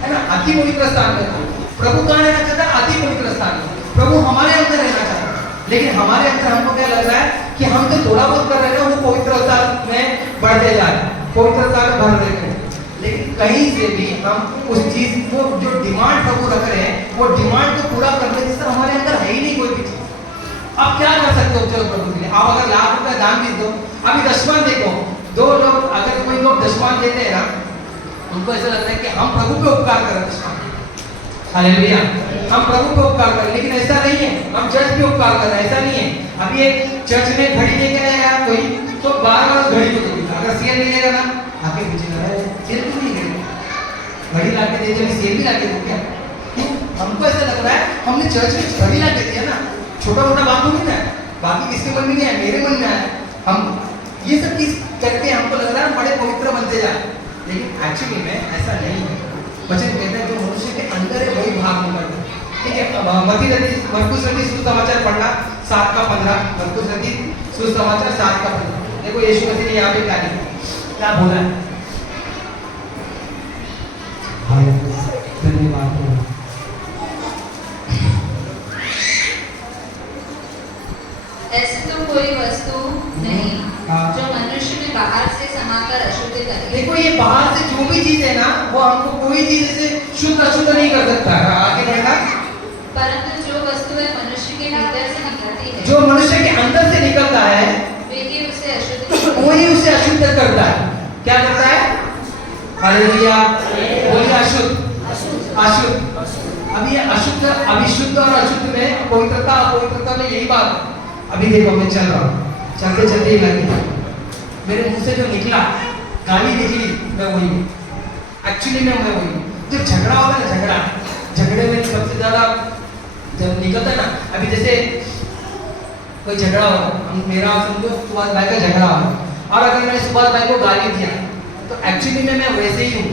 है ना, अति पवित्र स्थान में था। प्रभु कहाँ रहना चाहता है, अति पवित्र स्थान में। प्रभु हमारे अंदर रहना चाहता है, लेकिन हमारे अंदर हमको क्या लग रहा है कि हम तो थोड़ा बहुत कर रहे हैं ना, वो पवित्रता में बढ़ते जा रहे हैं, पवित्रता में भर रहे हैं। लेकिन कहीं से भी हम उस चीज को जो डिमांड प्रभु रख रहे हैं, वो डिमांड को पूरा करने जैसा हमारे अंदर है ही नहीं कोई भी चीज। आप क्या कर सकते हो चलो प्रभु के लिए? आप अगर लाख रुपया दान भी दो, अभी दशमान देखो, दो लोग अगर कोई लोग दशमान देते हैं ना, उनको ऐसा लगता है कि हम प्रभु पे उपकार कर रहे हैं दशमान। हालेलुया, हम प्रभु पे उपकार कर रहे हैं, लेकिन ऐसा नहीं है, हम चर्च पे उपकार कर रहे हैं, ऐसा नहीं है। अभी एक चर्च में घड़ी लेके आया कोई, तो बार-बार घड़ी को देगा, अगर सेल मिलेगा ना आके पीछे लगा है, सेल क्यों नहीं देगा? घड़ी लाके दे दो, सेल भी लाके दो क्या? क्यों? हमको ऐसा लग रहा है हमने चर्च में घड़ी लाके दिया ना, छोटा मोटा बात होगी ना, बाकी किसके मन में नहीं है, मेरे मन में आया। हम ये सब चीज करके हमको लग रहा है बड़े पवित्र बनते जाए, लेकिन एक्चुअली में ऐसा नहीं है। वचन कहता है जो मनुष्य के अंदर है वही बाहर निकलता है। ठीक है, मरकुस रचित सुसमाचार पढ़ना 7:15, मरकुस रचित सुसमाचार 7:15। देखो यीशु मसीह ने यहाँ पे क्या लिखा, क्या बोला है। धन्यवाद। ऐसी तो कोई वस्तु नहीं जो मनुष्य में बाहर से समाकर अशुद्ध करे। देखो ये बाहर से जो भी चीज है ना, वो हमको कोई चीज ऐसे शुद्ध अशुद्ध नहीं कर सकता है। आगे बढ़ना, परंतु जो वस्तु है मनुष्य के भीतर से निकलती है, जो मनुष्य के अंदर से निकलता है वही उसे अशुद्ध वही उसे अशुद्ध करता है। क्या करता है? हालेलुया, बोलिए अशुद्ध, अशुद्ध। अभी ये अशुद्ध, अभी शुद्ध और अशुद्ध में पवित्रता अपवित्रता में यही बात है। अभी देखो मैं चल रहा हूँ, चलते चलते ही लगी मेरे मुंह से जो निकला गाली निकली, मैं वही हूँ। एक्चुअली मैं वही हूँ। जब झगड़ा होता है ना, झगड़े में सबसे ज्यादा जब निकलता है ना, अभी जैसे कोई झगड़ा हो रहा, मेरा समझो सुभाष भाई का झगड़ा हो, और अगर मैंने सुभाष भाई को गाली दिया तो एक्चुअली में मैं वैसे ही हूँ,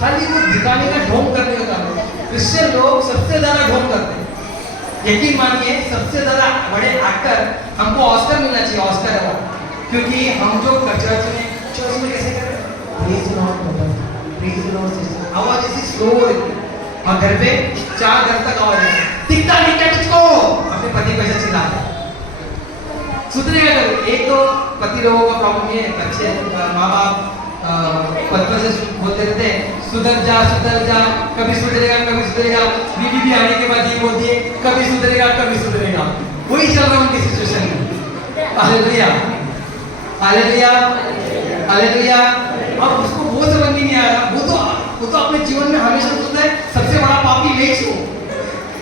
खाली वो दिखाने का ढोंग करने का काम है। क्रिश्चियन लोग सबसे ज्यादा ढोंग करते हैं। यकीन मानिए सबसे ज्यादा बड़े एक्टर, हमको ऑस्कर मिलना चाहिए, ऑस्कर अवार्ड, क्योंकि हम जो चर्च में कैसे कर रहे हैं, praise the Lord brother, praise the Lord sister, आवाज ऐसी स्लो रहती है, और घर पे 4 घर तक आवाज है, दिखता नहीं क्या तुझको, अपने पति को ऐसे चिल्लाते हैं। सुधरेगा कभी? एक तो पति लोगों का प्रॉब्लम ये है, बच्चे माँ बाप बचपन से बोलते रहते हैं सुधर जा, कभी सुधरेगा। बीवी भी आने के बाद ये बोलती है कभी सुधरेगा। वही चल रहा है उनकी सिचुएशन में। Hallelujah, hallelujah, hallelujah. अब उसको वो समझ नहीं आ रहा, वो तो अपने जीवन में हमेशा सोचता है सबसे बड़ा पापी मैं ही हूँ,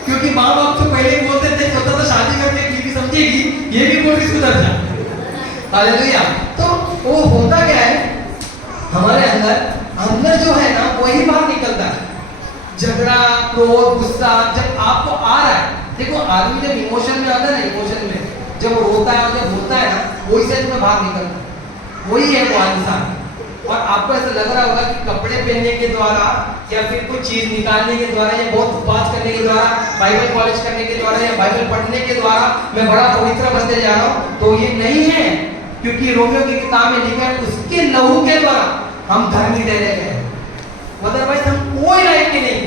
क्योंकि माँ बाप तो पहले ही बोलते थे सोचता था शादी करके बीवी समझेगी, ये भी बोल रही सुधर जा। हालेलुया। तो वो होता क्या है हमारे अंदर जो है ना वही बाहर निकलता है। झगड़ा, क्रोध, गुस्सा जब आपको आ रहा है, देखो आदमी जब इमोशन में आता है ना, इमोशन में जब वो रोता है और जब होता है ना, वही से में बाहर निकलता है, वही है वो इंसान। और आपको ऐसा लग रहा होगा कि कपड़े पहनने के द्वारा या फिर कुछ चीज निकालने के द्वारा या बहुत उपवास करने के द्वारा, बाइबल कॉलेज करने के द्वारा या बाइबल पढ़ने के द्वारा मैं बड़ा पवित्र बनते जा रहा हूँ, तो ये नहीं है। क्योंकि रोमियो की किताब में लिखा है उसके लहू के द्वारा हम धर्मी ठहरे गए, अदरवाइज हम कोई लायक के नहीं।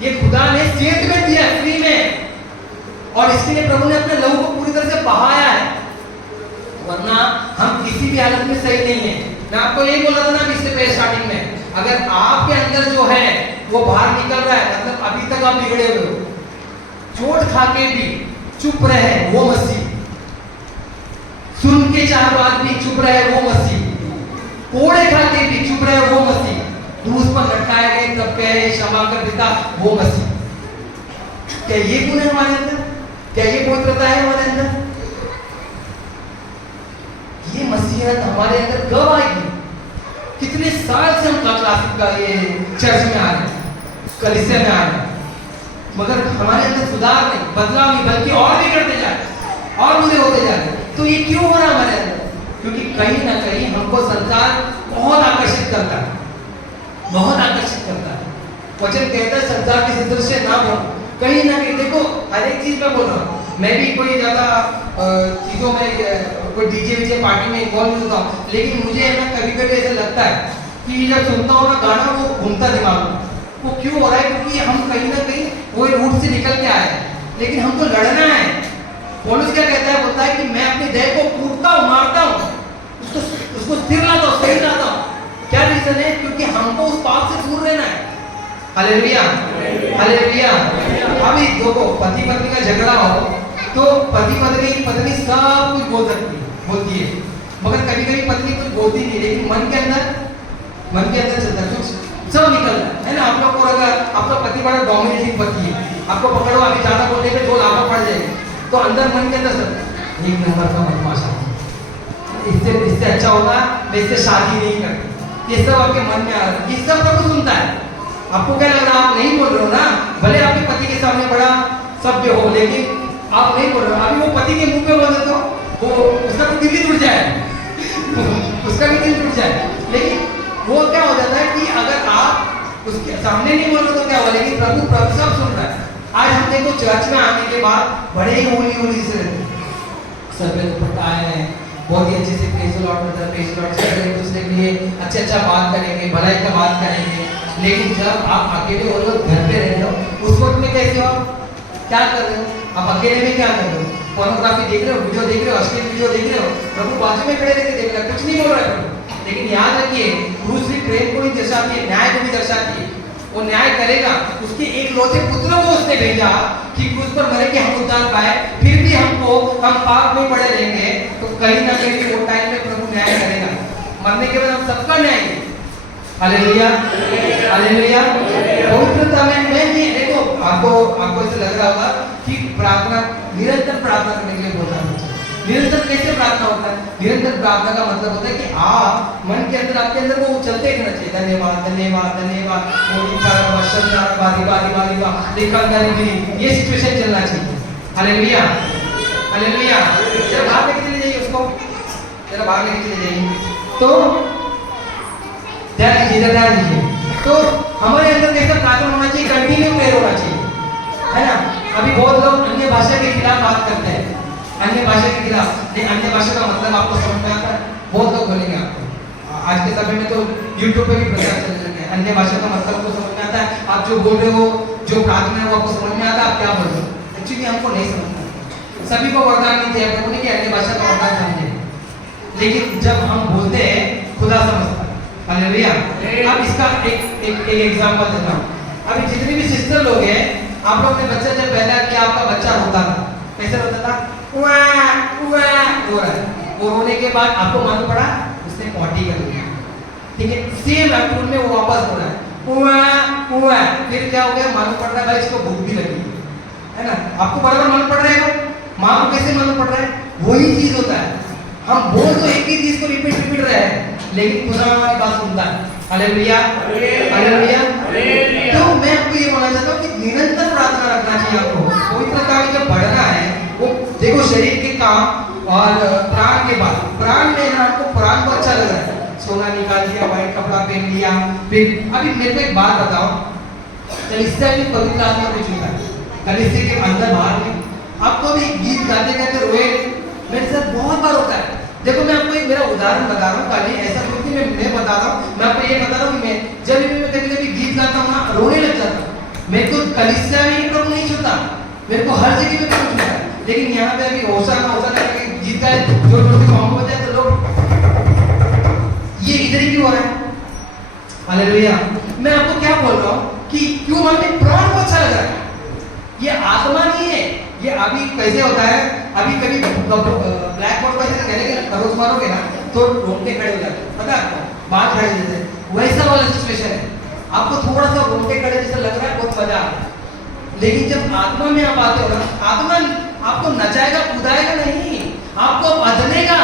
ये खुदा ने सेहत में दिया फ्री में, और इसके लिए प्रभु ने अपने लहू को पूरी तरह से बहाया है, वरना हम किसी भी हालत में सही नहीं है। मैं आपको यही बोल रहा था ना इससे पहले स्टार्टिंग में, अगर आपके अंदर जो है वो बाहर निकल रहा है, मतलब अभी तक आप बिगड़े हुए हो, चोट खा के भी चुप रहे वो मसीह, सुन के 4 बार भी चुप रहे वो मसीह, कोड़े खा के भी चुप रहे वो मसीह, क्रूस पर लटकाए गए तब कहे क्षमा कर पिता वो मसीह। क्या ये गुण है हमारे अंदर? क्या ये पवित्रता है हमारे अंदर? ये मसीहत हमारे अंदर कब आएगी? कितने साल से हम क्लासिक का ये चर्च में आ रहे हैं, कलीसिया में आ रहे हैं, मगर हमारे अंदर सुधार नहीं, बदलाव नहीं, बल्कि और भी करते जा रहे और बुरे होते जा रहे। तो ये क्यों हो रहा है हमारे अंदर? क्योंकि कहीं ना कहीं हमको संसार बहुत आकर्षित करता है, बहुत आकर्षित करता है। वचन कहता है संसार के चित्र से ना हो। कहीं ना कहीं देखो हर एक चीज में बोल रहा हूँ, मैं भी कोई ज्यादा चीजों में कोई डीजे पार्टी में इन्वॉल्व नहीं होता हूँ, लेकिन मुझे ना कभी कभी ऐसा लगता है कि जब सुनता हूँ ना गाना, वो घूमता दिमाग में। वो क्यों हो रहा है? क्योंकि हम कहीं ना कहीं वो रूट से निकल के आए हैं, लेकिन हमको लड़ना है। पौलुस क्या कहता है, बोलता है कि मैं अपनी देह को कूटता हूँ, मारता हूँ, उसको स्थिर लाता हूँ, सही लाता हूँ। क्या रीजन है? क्योंकि हमको उस पाप से दूर रहना है। Hallelujah, hallelujah. अभी देखो, पति पत्नी का झगड़ा हो तो पति पत्नी सब कुछ बोलती है, मगर कभी कभी पत्नी कुछ बोलती नहीं, लेकिन मन के अंदर चलता है, कुछ सब निकलता है ना। आप लोग को अगर आपका पति बड़ा डोमिनेटिंग पति है, आपको पकड़ो अभी ज्यादा बोलने पे दो लाभा पड़ जाएगा, तो अंदर मन के अंदर सब एक नंबर का बदमाश है, इससे अच्छा होगा मैं इससे शादी नहीं करती, ये सब आपके मन में आ रहा है, ये सब प्रभु सुनता है। आपको क्या लग रहा है? आप नहीं बोल रहे हो ना, भले आपके पति के सामने बड़ा सभ्य हो, लेकिन आप नहीं बोल रहे हो। अभी वो पति के मुंह पे बोल देते हो, वो उसका तो दिल ही टूट जाए उसका भी दिल टूट जाए। लेकिन वो क्या हो जाता है कि अगर आप उसके सामने नहीं बोल रहे तो क्या होगा, लेकिन प्रभु सब सुन रहा है। आज हम देखो चर्च में आने के बाद बड़े ही होली से रहते हैं, सर पे दुपट्टा आए हैं, बहुत ही अच्छे से प्रेज द लॉर्ड एक दूसरे के लिए अच्छा बात करेंगे, भलाई का बात करेंगे। लेकिन जब आप अकेले हो लोग घर पे रह रहे हो, उस वक्त में कैसे हो, क्या कर रहे हो? आप अकेले में क्या कर रहे हो? पोर्नोग्राफी देख रहे हो, वीडियो देख रहे हो, अश्लील वीडियो देख रहे हो। प्रभु बाजू में खड़े रहकर देख रहे हैं, कुछ नहीं बोल रहा है प्रभु। लेकिन याद रखिए, क्रूस भी प्रेम को ही दर्शाती है, न्याय को भी दर्शाती है। वो न्याय करेगा। उसके एक लौते पुत्र को उसने भेजा कि क्रूस पर मरे कि हम उद्धार पाए। फिर भी हम पाप में पड़े रहेंगे तो कहीं ना कहीं वो टाइम में प्रभु न्याय करेगा। मरने के बाद हम सबका न्याय। Hallelujah, hallelujah. पवित्रता में मैं ये देखो, आपको ऐसा लग रहा होगा कि प्रार्थना निरंतर प्रार्थना करने के लिए बोलता है। निरंतर कैसे प्रार्थना होता है? निरंतर प्रार्थना का मतलब होता है कि आप मन के अंदर, आपके अंदर वो चलते रहना चाहिए। धन्यवाद, धन्यवाद, धन्यवाद, ये सिचुएशन चलना चाहिए। Hallelujah, hallelujah. जरा बाहर लेके चले जाइए उसको, जरा बाहर लेके चले जाइए। तो ध्यान दीजिए। तो हमारे अंदर कैसा प्रार्थना होना चाहिए? कंटिन्यू प्रेयर होना चाहिए, है ना। अभी बहुत लोग अन्य भाषा के खिलाफ बात करते हैं, अन्य भाषा के खिलाफ। नहीं, अन्य भाषा का मतलब आपको समझ में आता है? बहुत लोग बोलेंगे आपको। आज के समय में तो YouTube पे भी प्रचार चल रहा है, अन्य भाषा का मतलब आपको समझ में आता है? आप जो बोल रहे हो, जो प्रार्थना है वो आपको समझ में आता है? आप क्या बोल रहे हो? एक्चुअली हमको नहीं समझता। सभी को वरदान नहीं दिया प्रभु ने कि अन्य भाषा का वरदान समझे, लेकिन जब हम बोलते हैं खुदा समझता है। हालेलुया। अब इसका एक एग्जांपल देता हूँ। अभी जितने भी सिस्टर लोग हैं, आप लोग ने बच्चा जब पैदा किया, आपका बच्चा रोता था, कैसे रोता था? उआ उआ रो रहा है। वो रोने के बाद आपको मालूम पड़ा उसने पॉटी कर लिया, ठीक है। सेम एक्ट में वो वापस हो रहा है, उआ उआ। फिर क्या हो गया? मालूम पड़ रहा है भाई इसको भूख भी लगी है ना। आपको बराबर मालूम पड़ रहा है, माँ को कैसे मालूम पड़ रहा है? वही चीज होता है। हम बोल तो एक ही चीज को रिपीट रहे हैं, लेकिन खुदा हमारी बात सुनता है। Hallelujah, hallelujah. तो मैं आपको ये बोलना चाहता हूँ कि निरंतर प्रार्थना रखना चाहिए आपको। पवित्रता में जब बढ़ना है, वो देखो शरीर के काम और प्राण के बाद, प्राण में आपको प्राण को अच्छा लग रहा है, सोना निकाल दिया, व्हाइट कपड़ा पहन लिया। फिर अभी मेरे को एक बात बताओ, कलीसिया में पवित्र आत्मा कुछ होता है, कलीसिया के अंदर बाहर में। आपको भी गीत गाते गाते रोए, मेरे साथ बहुत बार होता है। देखो मैं आपको एक मेरा उदाहरण बता रहा हूँ, खाली ऐसा कुछ नहीं, मैं बता रहा हूँ। मैं आपको ये बता रहा हूँ कि मैं जब भी मैं कभी गीत गाता हूँ ना, रोने लग जाता हूँ। मेरे को कलीसिया में प्रभु नहीं छूता, मेरे को हर जगह पे प्रभु छूता है। लेकिन यहाँ पे अभी होसा करके गीत गाए, जोर जोर से मांगो बजाए, तो लोग ये इधर ही क्यों हो रहा है? हालेलुया। मैं आपको क्या बोल रहा हूँ कि क्यों हमें प्राण को अच्छा लग रहा है? ये आत्मा नहीं है। ये अभी कैसे होता है, अभी कभी ब्लैक बोर्ड पर जैसे खरोच मारोगे ना तो रोंगटे खड़े हो जाते हैं, पता है आपको? बात खड़े हो जाते हैं, वैसा वाला सिचुएशन है। आपको थोड़ा सा रोंगटे खड़े जैसा लग रहा है, बहुत मजा आ रहा है। लेकिन जब आत्मा में आप आते हो ना, आत्मा आपको नचाएगा, कूदाएगा नहीं, आपको बदलेगा,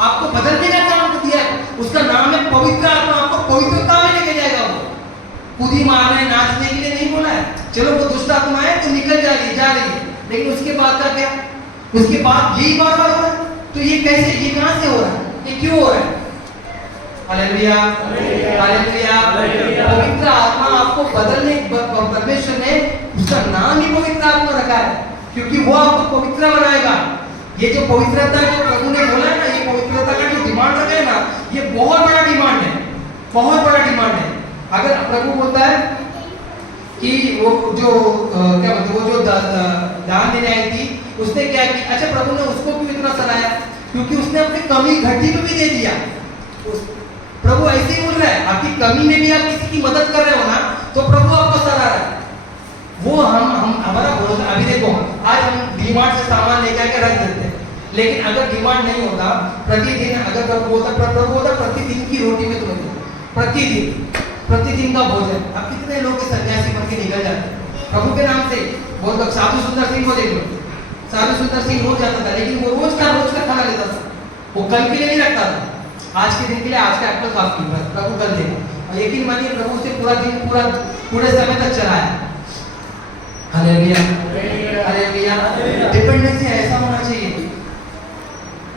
आपको बदलने का काम दिया है। उसका नाम है पवित्र आत्मा। आपको पवित्रता में लेके जाएगा। वो कूदी मारना है, नाचने के लिए नहीं बोला है। चलो वो दुष्ट आत्मा है तो निकल जा रही है, लेकिन उसके बाद का क्या? उसके बाद यही बार बार हो रहा है। तो ये कैसे, ये कहां से हो रहा है, ये क्यों हो रहा है? Hallelujah, hallelujah. पवित्र आत्मा आपको बदलने, परमेश्वर ने उसका नाम ही पवित्र आत्मा रखा है, क्योंकि वो आपको पवित्र बनाएगा। ये जो पवित्रता जो प्रभु ने बोला है ना, ये पवित्रता का जो डिमांड रखा है ना, ये बहुत बड़ा डिमांड है, बहुत बड़ा डिमांड है। अगर प्रभु बोलता है कि वो जो क्या बोलते, वो जो दान देने आई थी, उसने क्या की, अच्छा प्रभु ने उसको क्यों इतना सराहा? क्योंकि उसने अपनी कमी घटी में भी दे दिया। प्रभु ऐसे ही बोल रहा है, आपकी कमी में भी आप किसी की मदद कर रहे हो ना, तो प्रभु आपको सराह रहा है। वो हम हमारा भरोसा, अभी देखो आज हम डीमार्ट से सामान लेके आके रख देते हैं, लेकिन अगर डिमांड नहीं होता, प्रतिदिन अगर प्रभु बोलता प्रतिदिन की रोटी में तुम्हें दो, प्रतिदिन का भोजन। अब कितने लोग सन्यासी बन के निकल जाते हैं प्रभु के नाम से। बहुत लोग, साधु सुंदर सिंह को देख लो, साधु सुंदर सिंह रोज जाता था, लेकिन वो रोज का खाना लेता था, वो कल के लिए नहीं रखता था, आज के दिन के लिए, आज का एप्पल काफी, बस प्रभु कल देगा। और यकीन मानिए प्रभु से पूरा दिन पूरे समय तक चला है। Hallelujah, hallelujah. डिपेंडेंसी ऐसा होना चाहिए,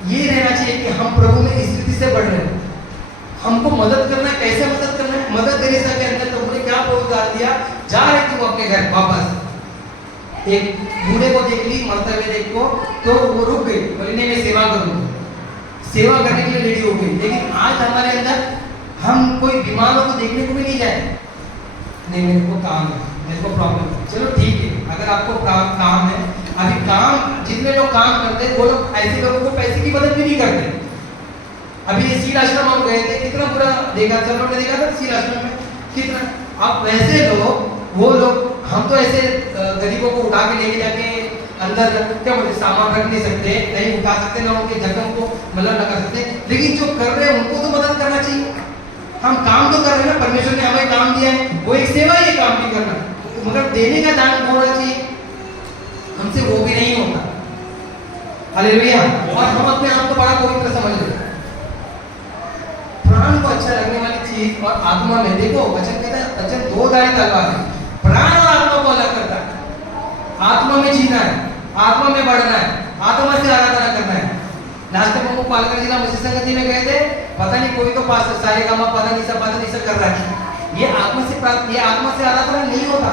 ये रहना चाहिए कि हम प्रभु में इस स्थिति से बढ़ रहे हैं, हमको मदद करना, कैसे मदद करना है, मदद देने से अंदर प्रभु ने क्या प्रोत्साहन दिया, जा रहे तू अपने घर वापस। एक बूढ़े को देख ली, मरते हुए देख को, तो वो रुक गई, बोली नहीं मैं सेवा करूंगी, सेवा करने के लिए रेडी हो गई। लेकिन आज हमारे अंदर हम कोई बीमारों को देखने को भी नहीं जाए, नहीं मेरे को काम है, मेरे को प्रॉब्लम है, चलो ठीक है, अगर आपको काम है, अभी काम, जितने लोग काम करते हैं वो लोग ऐसे लोगों को पैसे की मदद भी नहीं करते। अभी ये सील आश्रम हम गए थे, कितना बुरा देखा, सब लोगों ने देखा था सील आश्रम में कितना। अब वैसे लोग, वो लोग, हम तो ऐसे गरीबों को उठा के लेके जाके अंदर क्या बोलते, सामान रख नहीं सकते, नहीं उठा सकते, ना उनके जख्म को मतलब न कर सकते, लेकिन जो कर रहे हैं उनको तो मदद करना चाहिए। हम काम तो कर रहे हैं ना, परमेश्वर ने हमें काम दिया है, वो एक सेवा ही काम भी करना, मगर देने का दान होना चाहिए, हमसे वो भी नहीं होता। हालेलुया। और हम अपने आप को बड़ा पवित्र समझ लेते हैं। प्राण को अच्छा लगने वाली चीज और आत्मा में, देखो वचन कहता है, वचन दो धारी तलवार है, प्राण और आत्मा को अलग करता है। आत्मा में जीना है, आत्मा में बढ़ना है, आत्मा से आराधना करना है। लास्ट टाइम हम पालघर जिला मसीह संगति में गए थे, पता नहीं कोई तो पास सारे गामा पता नहीं सब कर रहा है। ये आत्मा से प्राप्त, ये आत्मा से आराधना नहीं होता।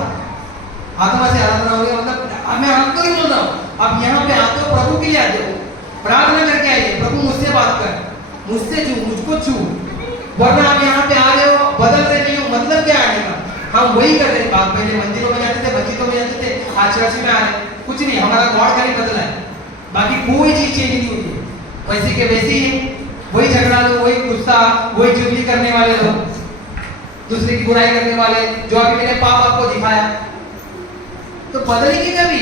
आत्मा से आराधना हो गया मतलब मैं आपको ही बोल रहा हूँ, अब यहाँ पे आते हो प्रभु के लिए आते हो, प्रार्थना करके आइए, प्रभु मुझसे बात कर, मुझसे छू, मुझको छू, वरना आप यहाँ पे आ रहे हो, बदल रहे नहीं हो, मतलब क्या आने का? हम वही कर रहे हैं। बात पहले मंदिरों में जाते थे, मस्जिदों में जाते थे, आज चर्च में आ रहे, कुछ नहीं, हमारा गॉड खाली बदला है, बाकी कोई चीज चेंज नहीं हुई है, वैसे के वैसे ही है, वही झगड़ा लोग, वही गुस्सा, वही चुगली करने वाले लोग, दूसरे की बुराई करने वाले, जो अभी मैंने पाप आपको दिखाया, तो बदलेंगे कभी?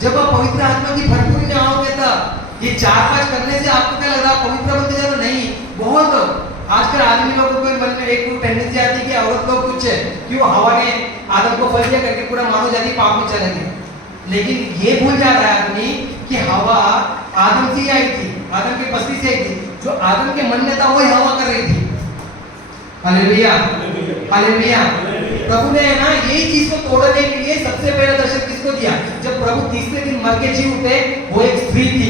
जब आप पवित्र आत्मा की भरपूरी में आओगे तब। ये 4-5 करने से आपको क्या लग रहा है पवित्र बनते जाते? नहीं, बहुत लोग आजकल आदमी लोगों को मन में एक टेंडेंसी आती है कि औरत लोग कुछ है, क्यों हवा ने आदम को फल दिया करके पूरा मानव जाति पाप में चला गया। लेकिन ये भूल जा रहा है आदमी कि हवा आदम से ही आई थी, आदम की पसली से आई थी, जो आदम के मन में था वही हवा कर रही थी। Hallelujah, hallelujah. प्रभु ने ना यही चीज को तोड़ने के लिए सबसे पहला दर्शन किसको दिया? जब प्रभु तीसरे दिन मर के जी उठे, वो एक स्त्री थी।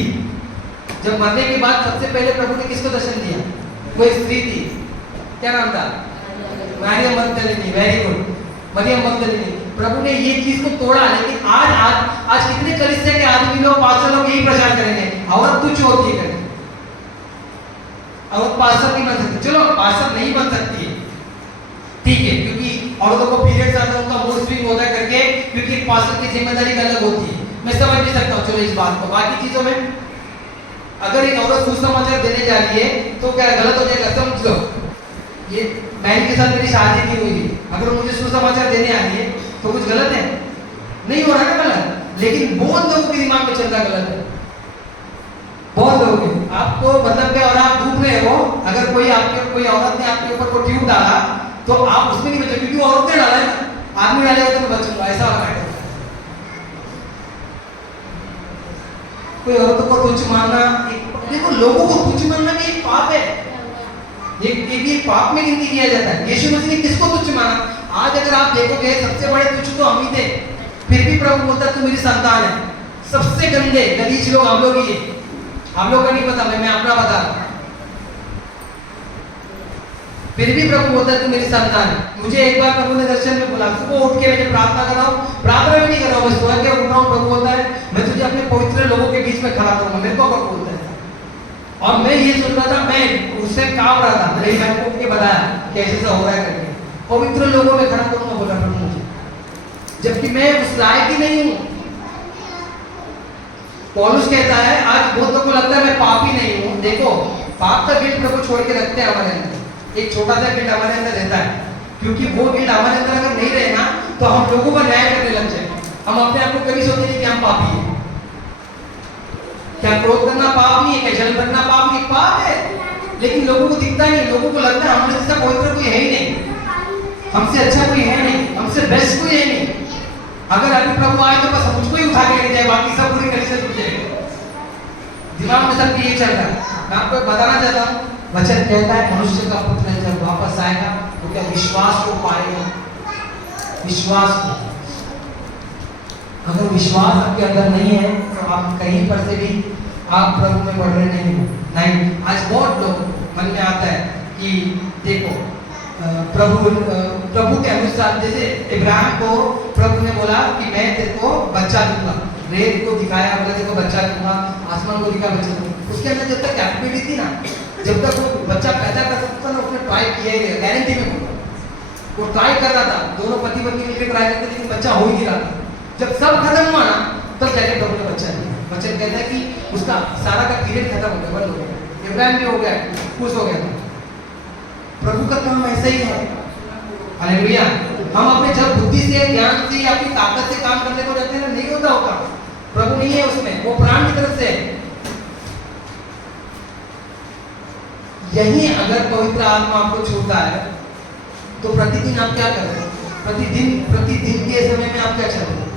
जब मरने के बाद सबसे पहले प्रभु ने किसको दर्शन दिया? वो एक स्त्री थी, क्या नाम था? मरियम मगदलिनी। वेरी गुड, मरियम मगदलिनी। प्रभु ने ये चीज को तोड़ा, लेकिन आज कितने कलीसिया के आदमी लोग, पास्टर लोग यही प्रचार करेंगे, औरत तुच्छ होती है, औरत पास्टर नहीं बन सकती। चलो पास्टर नहीं बन सकती है, ठीक है, क्योंकि औरतों को पीरियड्स आते हैं, उनका मूड स्विंग होता है करके, क्योंकि पास्टर की जिम्मेदारी अलग होती है, मैं समझ भी सकता हूँ। चलो इस बात को, बाकी चीजों में अगर एक औरत सुसमाचार देने जा रही है तो क्या गलत हो जाएगा? समझ लो, ये बहन के साथ मेरी शादी नहीं हुई, अगर मुझे सुसमाचार देने आ रही है तो कुछ गलत है? नहीं हो रहा ना गलत, लेकिन बहुत लोगों के दिमाग में चल रहा गलत है, बहुत लोगों के। आपको मतलब क्या, और आप डूब रहे हो, अगर कोई औरत ने आपके ऊपर को ट्यूब डाला तो आप उसमें नहीं बचोगे, क्योंकि औरत ने डाला है ना, आदमी डालेगा तो मैं बचूंगा, ऐसा वाला है। कोई औरतों को तुच्छ मानना, देखो लोगों को तुच्छ मानना भी एक पाप है, ये पाप में गिनती किया जाता है। यीशु मसीह ने किसको तुच्छ माना? आज अगर आप देखोगे सबसे बड़े तुच्छ तो हम ही थे, फिर भी प्रभु बोलता तू मेरी संतान है। सबसे गंदे गलीच लोग हम लोग ही है, आप लोग का नहीं पता, मैं अपना बता रहा हूं। फिर भी प्रभु बोलता है तू मेरी संतान है। मुझे एक बार प्रभु ने दर्शन में बोला, सुबह उठ के मैं प्रार्थना कर रहा हूँ, प्रार्थना भी नहीं कर रहा हूँ, बस सोया के उठ रहा हूँ, प्रभु बोलता है मैं तुझे अपने पवित्र लोगों के बीच में खड़ा करूंगा। मेरे को बोलता है, और मैं ये सोच रहा था, मैं उससे कांप रहा था, मेरी बहन को के बताया कि ऐसा हो रहा है करके, पवित्र लोगों में खड़ा करूंगा बोला प्रभु मुझे, जबकि मैं उस लायक ही नहीं हूँ। पौलुस कहता है आज बहुत लोगों को लगता है मैं पापी नहीं हूँ। देखो पाप का गिल्ट प्रभु छोड़ के रखते हैं हमारे अंदर, एक छोटा सा गिल्ट हमारे अंदर रहता है, क्योंकि वो गिल्ट हमारे अंदर अगर नहीं रहे ना तो हम लोगों पर न्याय करने लग जाए। हम अपने आप को कभी सोचते नहीं कि हम पापी हैं। क्या क्रोध करना पाप नहीं है? क्या जल करना पाप नहीं? पाप है, लेकिन लोगों को दिखता नहीं। लोगों को लगता है हमसे जैसा पवित्र कोई है ही नहीं, हमसे अच्छा कोई है नहीं, हमसे बेस्ट कोई है नहीं। अगर अभी प्रभु आए तो बस मुझको ही उठा के लेके जाए, बाकी सब पूरी तरह से टूट जाएगा। दिमाग में सब ये चल रहा है। मैं आपको बताना चाहता हूँ, वचन कहता है मनुष्य का पुत्र जब वापस आएगा तो क्या विश्वास को पाएगा? विश्वास को, अगर विश्वास आपके अंदर नहीं है तो आप कहीं पर से भी आप प्रभु में बढ़ रहे नहीं। आज बहुत लोग मन में आता है कि देखो प्रभु के अनुसार, जैसे इब्राहिम को प्रभु ने बोला कि मैं तेरे को बच्चा दूंगा, रेत को दिखाया, बोला देखो बच्चा दूंगा, आसमान को दिखाया बच्चा दूंगा। उसके अंदर जब तक कैपेबिलिटी थी ना, जब तक वो बच्चा पैदा कर सकता था, उसने ट्राई किया ही नहीं, गारंटी में बोला वो ट्राई कर रहा था। दोनों पति पत्नी मिलकर ट्राई करते, लेकिन बच्चा हो ही नहीं रहा था। जब सब खत्म हुआ ना तब जाके प्रभु ने बच्चा दिया। वचन कहता है कि उसका सारा का पीरियड खत्म हो गया, बंद हो गया, इब्राहिम भी हो गया, खुश हो गया था। प्रभु का काम ऐसा ही है। हालेलुया। हम अपने जब बुद्धि से, ज्ञान से, अपनी ताकत से काम करने को जाते हैं नहीं होता होगा। प्रभु नहीं है उसमें, वो प्राण की तरफ से है। यही अगर पवित्र आत्मा आपको छूता है तो प्रतिदिन आप क्या कर रहे हैं? प्रतिदिन के समय में आप क्या कर रहे हैं?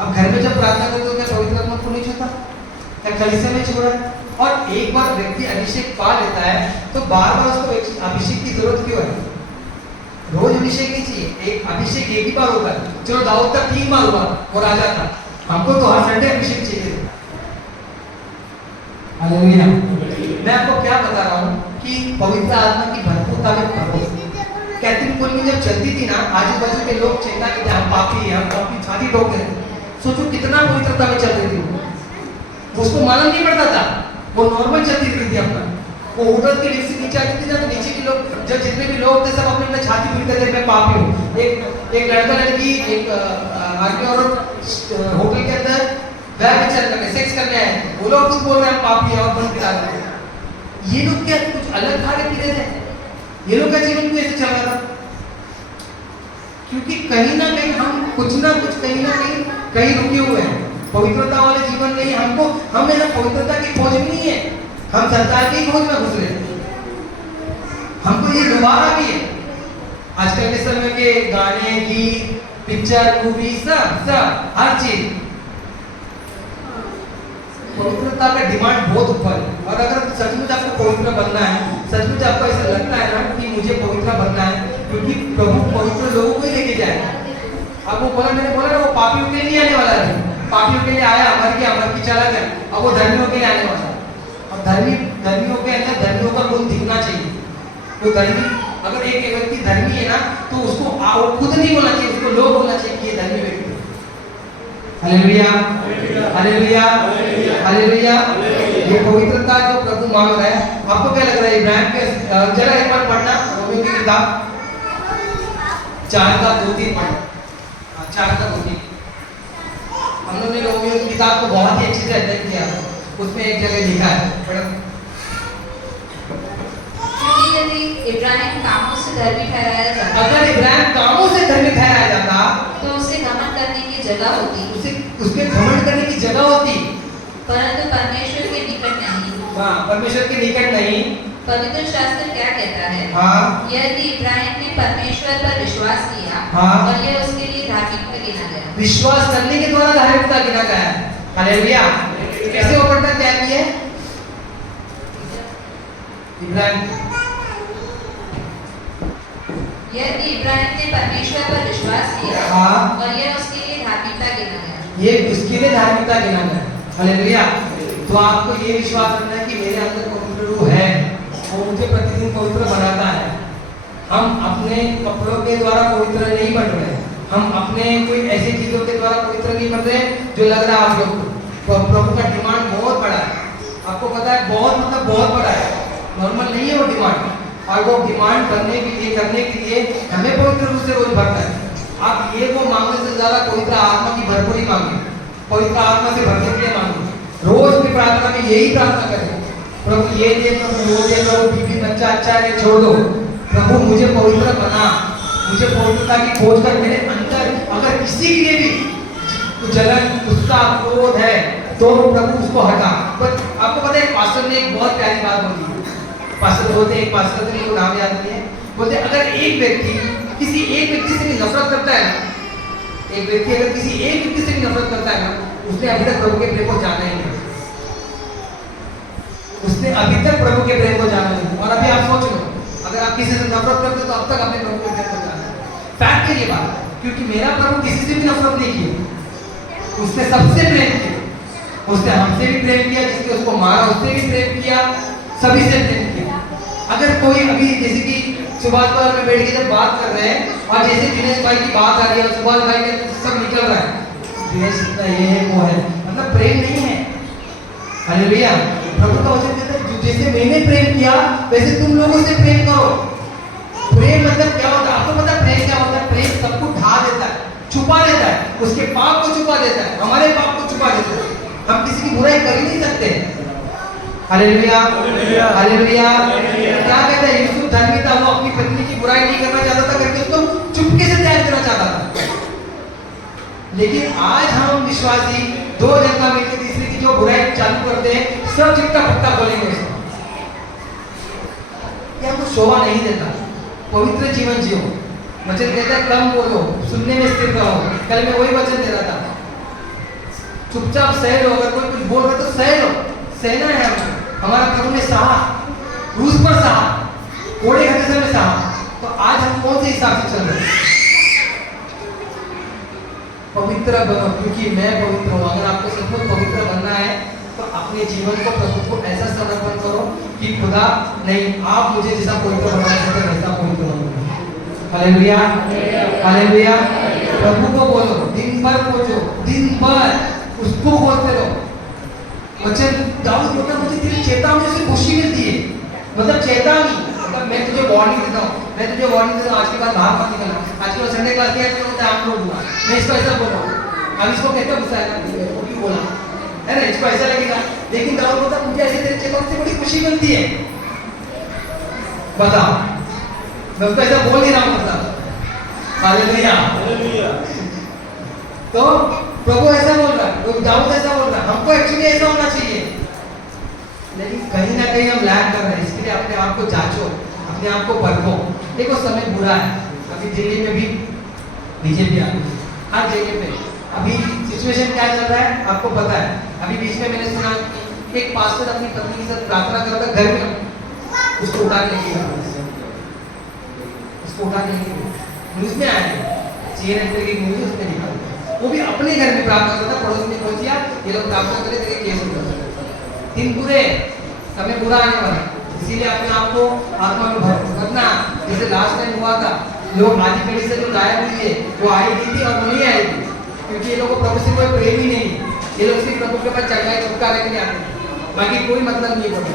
अब घर में जब प्रार्थना करते हो क्या पवित्र आत्मा को नहीं छूता? क्या कलीसिया में छू रहा है? और एक बार व्यक्ति अभिषेक पा लेता है तो बार बार उसको अभिषेक की जरूरत क्यों है? रोज अभिषेक नहीं चाहिए, एक अभिषेक एक ही बार होता है। चलो दाऊद का 3 बार हुआ वो राजा था, हमको तो हर संडे अभिषेक चाहिए। हालेलुया। मैं आपको क्या बता रहा हूँ कि पवित्र आत्मा की भरपूरता में प्रभु कैथलिक पुल में जब चलती थी ना, आजू बाजू के लोग चिंता करते हम पापी हैं, हम पापी, छाती ठोक रहे। सोचो कितना पवित्रता में चल रही थी। उसको मालूम नहीं पड़ता था, वो नॉर्मल चलती थी अपना। वो होटल के लिफ्ट से नीचे आती थी ना, तो नीचे के लोग, जब जितने भी लोग थे सब अपने अपने छाती पीट करते मैं पापी हूँ। एक लड़का लड़की, एक आदमी और होटल के अंदर व्यभिचार करने, सेक्स करने आए, वो लोग कुछ बोल रहे हैं हम पापी हैं और बंद करा रहे हैं। ये लोग क्या कुछ अलग खा रहे पी रहे थे? ये लोग का जीवन क्यों ऐसे चल रहा था? क्योंकि कहीं ना कहीं हम कुछ ना कुछ कहीं रुके हुए हैं। पवित्रता वाले जीवन नहीं, हमको हमें ना पवित्रता की खोज नहीं है, हम संसार की खोज में घुस रहे। हमको ये दोबारा भी है। आजकल के समय के गाने, गीत, पिक्चर, मूवी, सब हर चीज पवित्रता का डिमांड बहुत ऊपर है। और अगर सचमुच आपको पवित्र बनना है, सचमुच आपको ऐसा लगता है ना कि मुझे पवित्र बनना है, क्योंकि प्रभु पवित्र लोगों को ही लेके जाए। अब वो बोला, मैंने बोला ना, वो पापियों के लिए आने वाला है, पापियों के लिए आया, मर के चला गया। अब वो धर्मियों के लिए आने वाला है। अब धर्मियों के अंदर धर्मियों का गुण दिखना चाहिए। तो धर्मी, अगर एक व्यक्ति धर्मी है ना तो उसको खुद नहीं बोलना चाहिए, उसको लोग बोलना चाहिए कि ये धर्मी व्यक्ति है। Hallelujah, hallelujah, hallelujah. ये पवित्रता जो प्रभु मांग रहा है। आपको क्या लग रहा है? इब्राहिम के जरा एक बार पढ़ना रोमियो की किताब 4:2-3 पढ़ना। 4:2-3 हम लोगों ने रोमियो की किताब को बहुत ही अच्छे से अध्ययन किया, उसमें एक जगह लिखा है, पढ़ो। यदि इब्राहिम कामों से धर्मी ठहराया जाता, अगर इब्राहिम कामों से धर्मी ठहराया जाता तो उसे घमंड करने की जगह होती, उसके घमंड करने की जगह होती, परंतु परमेश्वर के निकट नहीं। हाँ, परमेश्वर के निकट नहीं। पवित्र शास्त्र क्या कहता है? हाँ, यदि इब्राहिम ने परमेश्वर पर विश्वास किया, हाँ, और यह उसके लिए धार्मिकता गिना गया। विश्वास करने के द्वारा धार्मिकता गिना गया है। हालेलुया। कैसे वो पढ़ता क्या किया? इब्राहिम, यदि इब्राहिम ने परमेश्वर पर विश्वास किया, हाँ, और यह उसके लिए धार्मिकता गिना गया। ये उसके लिए धार्मिकता गिना गया। हालेलुया। तो आपको ये विश्वास रखना है कि मेरे अंदर पवित्र रूह है, वो मुझे प्रतिदिन पवित्र बनाता है। हम अपने कपड़ों के द्वारा पवित्र नहीं बन रहे, हम अपने कोई ऐसी चीजों के द्वारा पवित्र नहीं बन रहे जो लग रहा है आप लोग को। प्रभु का डिमांड बहुत बड़ा है, आपको पता है, बहुत मतलब बहुत बड़ा है, नॉर्मल नहीं है वो डिमांड। और वो डिमांड करने के लिए, करने के लिए हमें पवित्र रूप से रोज भरता है। आप ये वो मांगने से ज्यादा पवित्र आत्मा की भरपूरी मांगे, पवित्र आत्मा से भरने के लिए मांगे। रोज की प्रार्थना में यही प्रार्थना करें, प्रभु ये दे, प्रभु वो दे, प्रभु बीवी बच्चा अच्छा है छोड़ दो, प्रभु मुझे पवित्र बना, मुझे पवित्रता की खोज कर मेरे अंदर अगर किसी के लिए भी जलन गुस्सा क्रोध है तो प्रभु उसको हटा। पर आपको पता है पास्टर ने एक बहुत प्यारी बात बोली, पास्टर बोलते एक पास्टर ने को नाम याद नहीं है, बोलते अगर एक व्यक्ति किसी एक व्यक्ति से भी नफरत करता है ना, एक व्यक्ति अगर किसी एक व्यक्ति से भी नफरत करता है ना, उसने अभी तक प्रभु के प्रेम को जाना ही नहीं, उसने अभी तक प्रभु के प्रेम को जाना नहीं। और अभी आप सोच लो अगर आप किसी से नफरत करते हो तो अब तक अपने प्रभु के प्रेम को जाना है। फैक्ट है ये बात, क्योंकि मेरा प्रभु किसी से भी नफरत नहीं किया, उसने सबसे प्रेम किया, उसने हमसे भी प्रेम किया, जिसने उसको मारा उससे भी प्रेम किया, सभी से प्रेम किया। अगर कोई अभी जैसे कि सुभाष भाई में बैठ के जब बात कर रहे हैं और जैसे दिनेश भाई की बात आ रही है, सुभाष भाई के सब निकल रहा है, दिनेश ये है वो है, मतलब प्रेम नहीं है। हालेलुया। प्रभु का वचन कहता है जैसे मैंने प्रेम किया वैसे तुम लोगों से प्रेम करो। प्रेम मतलब क्या होता है आपको पता है? प्रेम क्या होता है? प्रेम सबको ढा देता है, छुपा देता है, उसके पाप को छुपा देता है, हमारे पाप को छुपा देता है, हम किसी की बुराई कर ही नहीं सकते। Hallelujah hallelujah. क्या कहता है यूसुफ धर्मी था, वो अपनी पत्नी की बुराई नहीं करना चाहता था करके उसको चुपके से त्याग करना चाहता था। लेकिन आज हम विश्वासी दो जनता मिलकर तीसरे की जो बुराई चालू करते हैं सब चिट्टा पट्टा बोलेंगे उसको, ये हमको शोभा नहीं देता। पवित्र जीवन जियो, वचन कहता है कम बोलो सुनने में स्थिर रहो। कल मैं वही वचन दे रहा था, चुपचाप सह लो, अगर कोई कुछ बोल रहा तो सह लो, सहना है हमको। हमारा प्रभु ने सहा, क्रूस पर सहा, कोड़े घटे में सहा, तो आज हम कौन से हिसाब से चल रहे हैं? पवित्र बनो क्योंकि मैं पवित्र हूँ। अगर आपको सचमुच पवित्र बनना है तो अपने जीवन को प्रभु को ऐसा समर्पण करो कि खुदा नहीं आप मुझे जैसा पवित्र बनाना चाहते हैं वैसा पवित्र बनो। Hallelujah hallelujah. प्रभु को बोलो, दिन भर खोजो, दिन भर उसको खोजते रहो। वचन दाऊद बोलता मुझे तेरी चेतावनी से खुशी मिलती है, मतलब चेतावनी, मतलब मैं तुझे वार्निंग देता हूँ, मैं तुझे वार्निंग देता हूँ आज के बाद बाहर मत निकलना, आज के बाद संडे क्लास किया तो मैं आप लोग दूंगा, मैं इसको ऐसा बोल रहा हूँ। अब इसको कहते गुस्सा है ना, वो भी बोला है ना, इसको ऐसा लगेगा, लेकिन दाऊद बोलता मुझे ऐसे तेरी चेतावनी से बड़ी खुशी मिलती है। बताओ, मैं उसको ऐसा बोल नहीं रहा हूँ, मतलब हालेलुया हालेलुया। तो प्रभु ऐसा बोल रहा है, दाऊद ऐसा बोल रहा है, हमको एक्चुअली ऐसा होना चाहिए, लेकिन कहीं ना कहीं हम लैग कर रहे हैं। इसके लिए अपने आप को जांचो, अपने आप को परखो। देखो समय बुरा है, अभी दिल्ली में भी बीजेपी आ गई, हर जगह पे अभी सिचुएशन क्या चल रहा है आपको पता है। अभी बीच में मैंने सुना एक पास्टर अपनी पत्नी के साथ प्रार्थना कर रहा था घर में, उसको उठा के लेके गया, उसको उठा के लेके गया, न्यूज में आया, CNN की न्यूज उसमें निकाल, वो भी अपने घर में प्रार्थना करता, पड़ोस में बोल दिया ये लोग प्रार्थना करें तेरे केस हो जाए। दिन बुरे, समय बुरा आने वाला, इसीलिए अपने आप को आत्मा में भरना। जैसे लास्ट टाइम हुआ था, लोग आधी कड़ी से जो गायब हुई है वो आई नहीं थी और वो नहीं आई थी, क्योंकि ये लोगों को प्रभु से कोई प्रेम ही नहीं, ये लोग सिर्फ प्रभु के पास चढ़ाए छुटकारे के लिए आते हैं, बाकी कोई मतलब नहीं है प्रभु,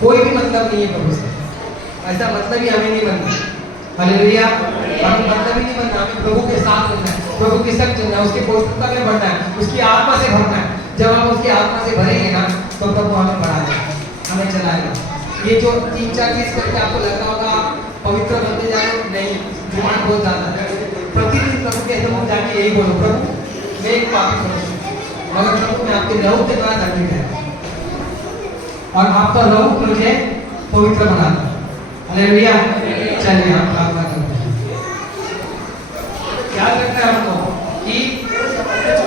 कोई भी मतलब नहीं है प्रभु से, ऐसा मतलब ही हमें नहीं बनना। हालेलुया। हमें मतलब ही नहीं बनना, हमें प्रभु के साथ बनना है, प्रभु के संग चलना है, उसके पवित्रता में बढ़ना है, उसकी आत्मा से भरना है। जब हम उसकी आत्मा से भरेंगे ना तो प्रभु हमें बढ़ाएगा, हमें चलाएगा। ये जो 3-4 चीज करके आपको लग रहा होगा पवित्र बनते जा रहे हो, नहीं, डिमांड बहुत ज्यादा है। प्रतिदिन प्रभु के मुंह जाके यही बोलो, प्रभु मैं एक पापी मनुष्य हूं, मगर प्रभु मैं आपके लहू के द्वारा धर्मित है और आपका लहू मुझे पवित्र बनाता। हालेलुया। चलिए हम प्रार्थना करते हैं। क्या करना है हमको कि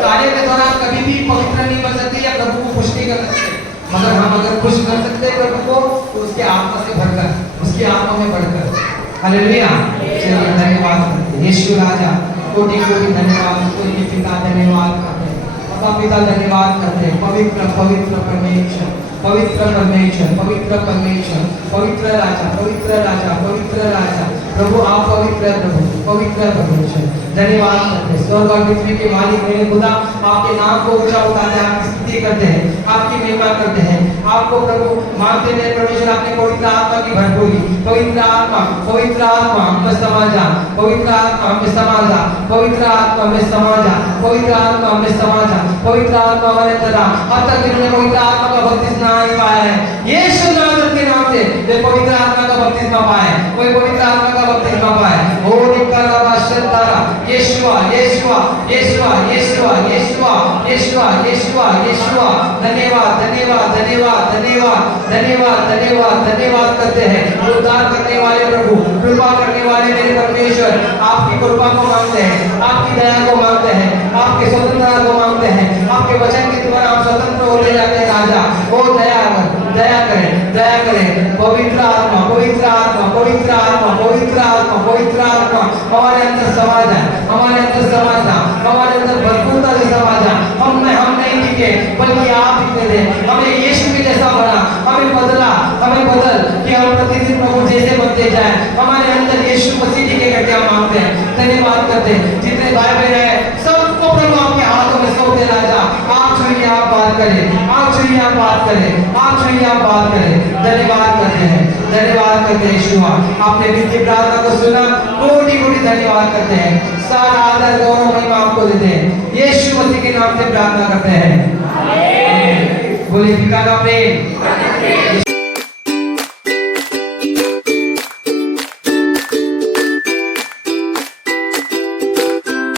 कार्य के दौरान कभी भी पवित्र नहीं बन सकते या प्रभु को खुश नहीं कर सकते, मगर हम अगर खुश कर सकते हैं प्रभु को तो उसके आत्मा से भरकर, उसकी आत्मा में बढ़कर। हालेलुया। चलिए धन्यवाद करते हैं यीशु राजा, कोटि कोटि धन्यवाद, कोटि पिता धन्यवाद करते हैं, पापा पिता धन्यवाद करते हैं। पवित्र पवित्र परमेश्वर, पवित्र परमेश्वर, पवित्र परमेश्वर, पवित्र राजा, पवित्र राजा, पवित्र राजा, प्रभु आप पवित्र प्रभु। पवित्र परमेश्वर धन्यवाद करते हैं। स्वर्ग और पृथ्वी के मालिक मेरे खुदा आपके नाम को ऊंचा उठाते हैं, आपकी स्तुति करते हैं, आपकी महिमा करते हैं, आपको प्रभु मानते हैं परमेश्वर। आपने पवित्र आत्मा की भरपूरी, पवित्र आत्मा में समा जा, पवित्र आत्मा में समा जा, पवित्र आत्मा में समा जा, पवित्र आत्मा में समा जा, पवित्र आत्मा हमारे अंदर आ। अब तक जिन्होंने पवित्र आत्मा का बपतिस्मा नहीं पाया है, यीशु नासरत के नाम से वे पवित्र आत्मा का बपतिस्मा पाए, कोई पवित्र आत्मा का बपतिस्मा पाए। ओ निकाला बाशतारा यीशुआ यीशुआ यीशुआ यीशुआ यीशुआ यीशुआ यीशुआ यीशुआ धन्यवाद धन्यवाद धन्यवाद धन्यवाद धन्यवाद धन्यवाद धन्यवाद करते हैं। उद्धार करने वाले प्रभु, कृपा करने वाले मेरे परमेश्वर, आपकी कृपा को मांगते हैं, आपकी दया को मांगते हैं, आपके स्वतंत्रता को मांगते हैं। आपके वचन के द्वारा हम स्वतंत्र होते जाते हैं राजा। ओ दया करें दया करें। पवित्र आत्मा पवित्र आत्मा पवित्र आत्मा पवित्र आत्मा पवित्र आत्मा हमारे अंदर समा जाए, हमारे अंदर समा जा, हमारे अंदर भरपूरता से समा जा। हम नहीं टिके बल्कि आप टिकने दें, हमें यीशु के जैसा बना, हमें बदल कि हम प्रतिदिन प्रभु जैसे बनते जाए। हमारे अंदर यीशु मसीह टिके करके हम मांगते हैं, धन्यवाद करते हैं। जितने भाई बहन हैं सबको प्रभु आपके हाथों में सौंप दे राजा। आप छुइए, आप बात करें, आप छुइए, आप बात करें, आप छुइए, आप बात करें। धन्यवाद करते हैं, धन्यवाद करते हैं यीशुआ, आपने विनती प्रार्थना को सुना, कोटि कोटि धन्यवाद करते हैं। सारा आदर गौरव महिमा आपको देते हैं, यीशु मसीह के नाम से प्रार्थना करते हैं। बोलिए पिता का प्रेम।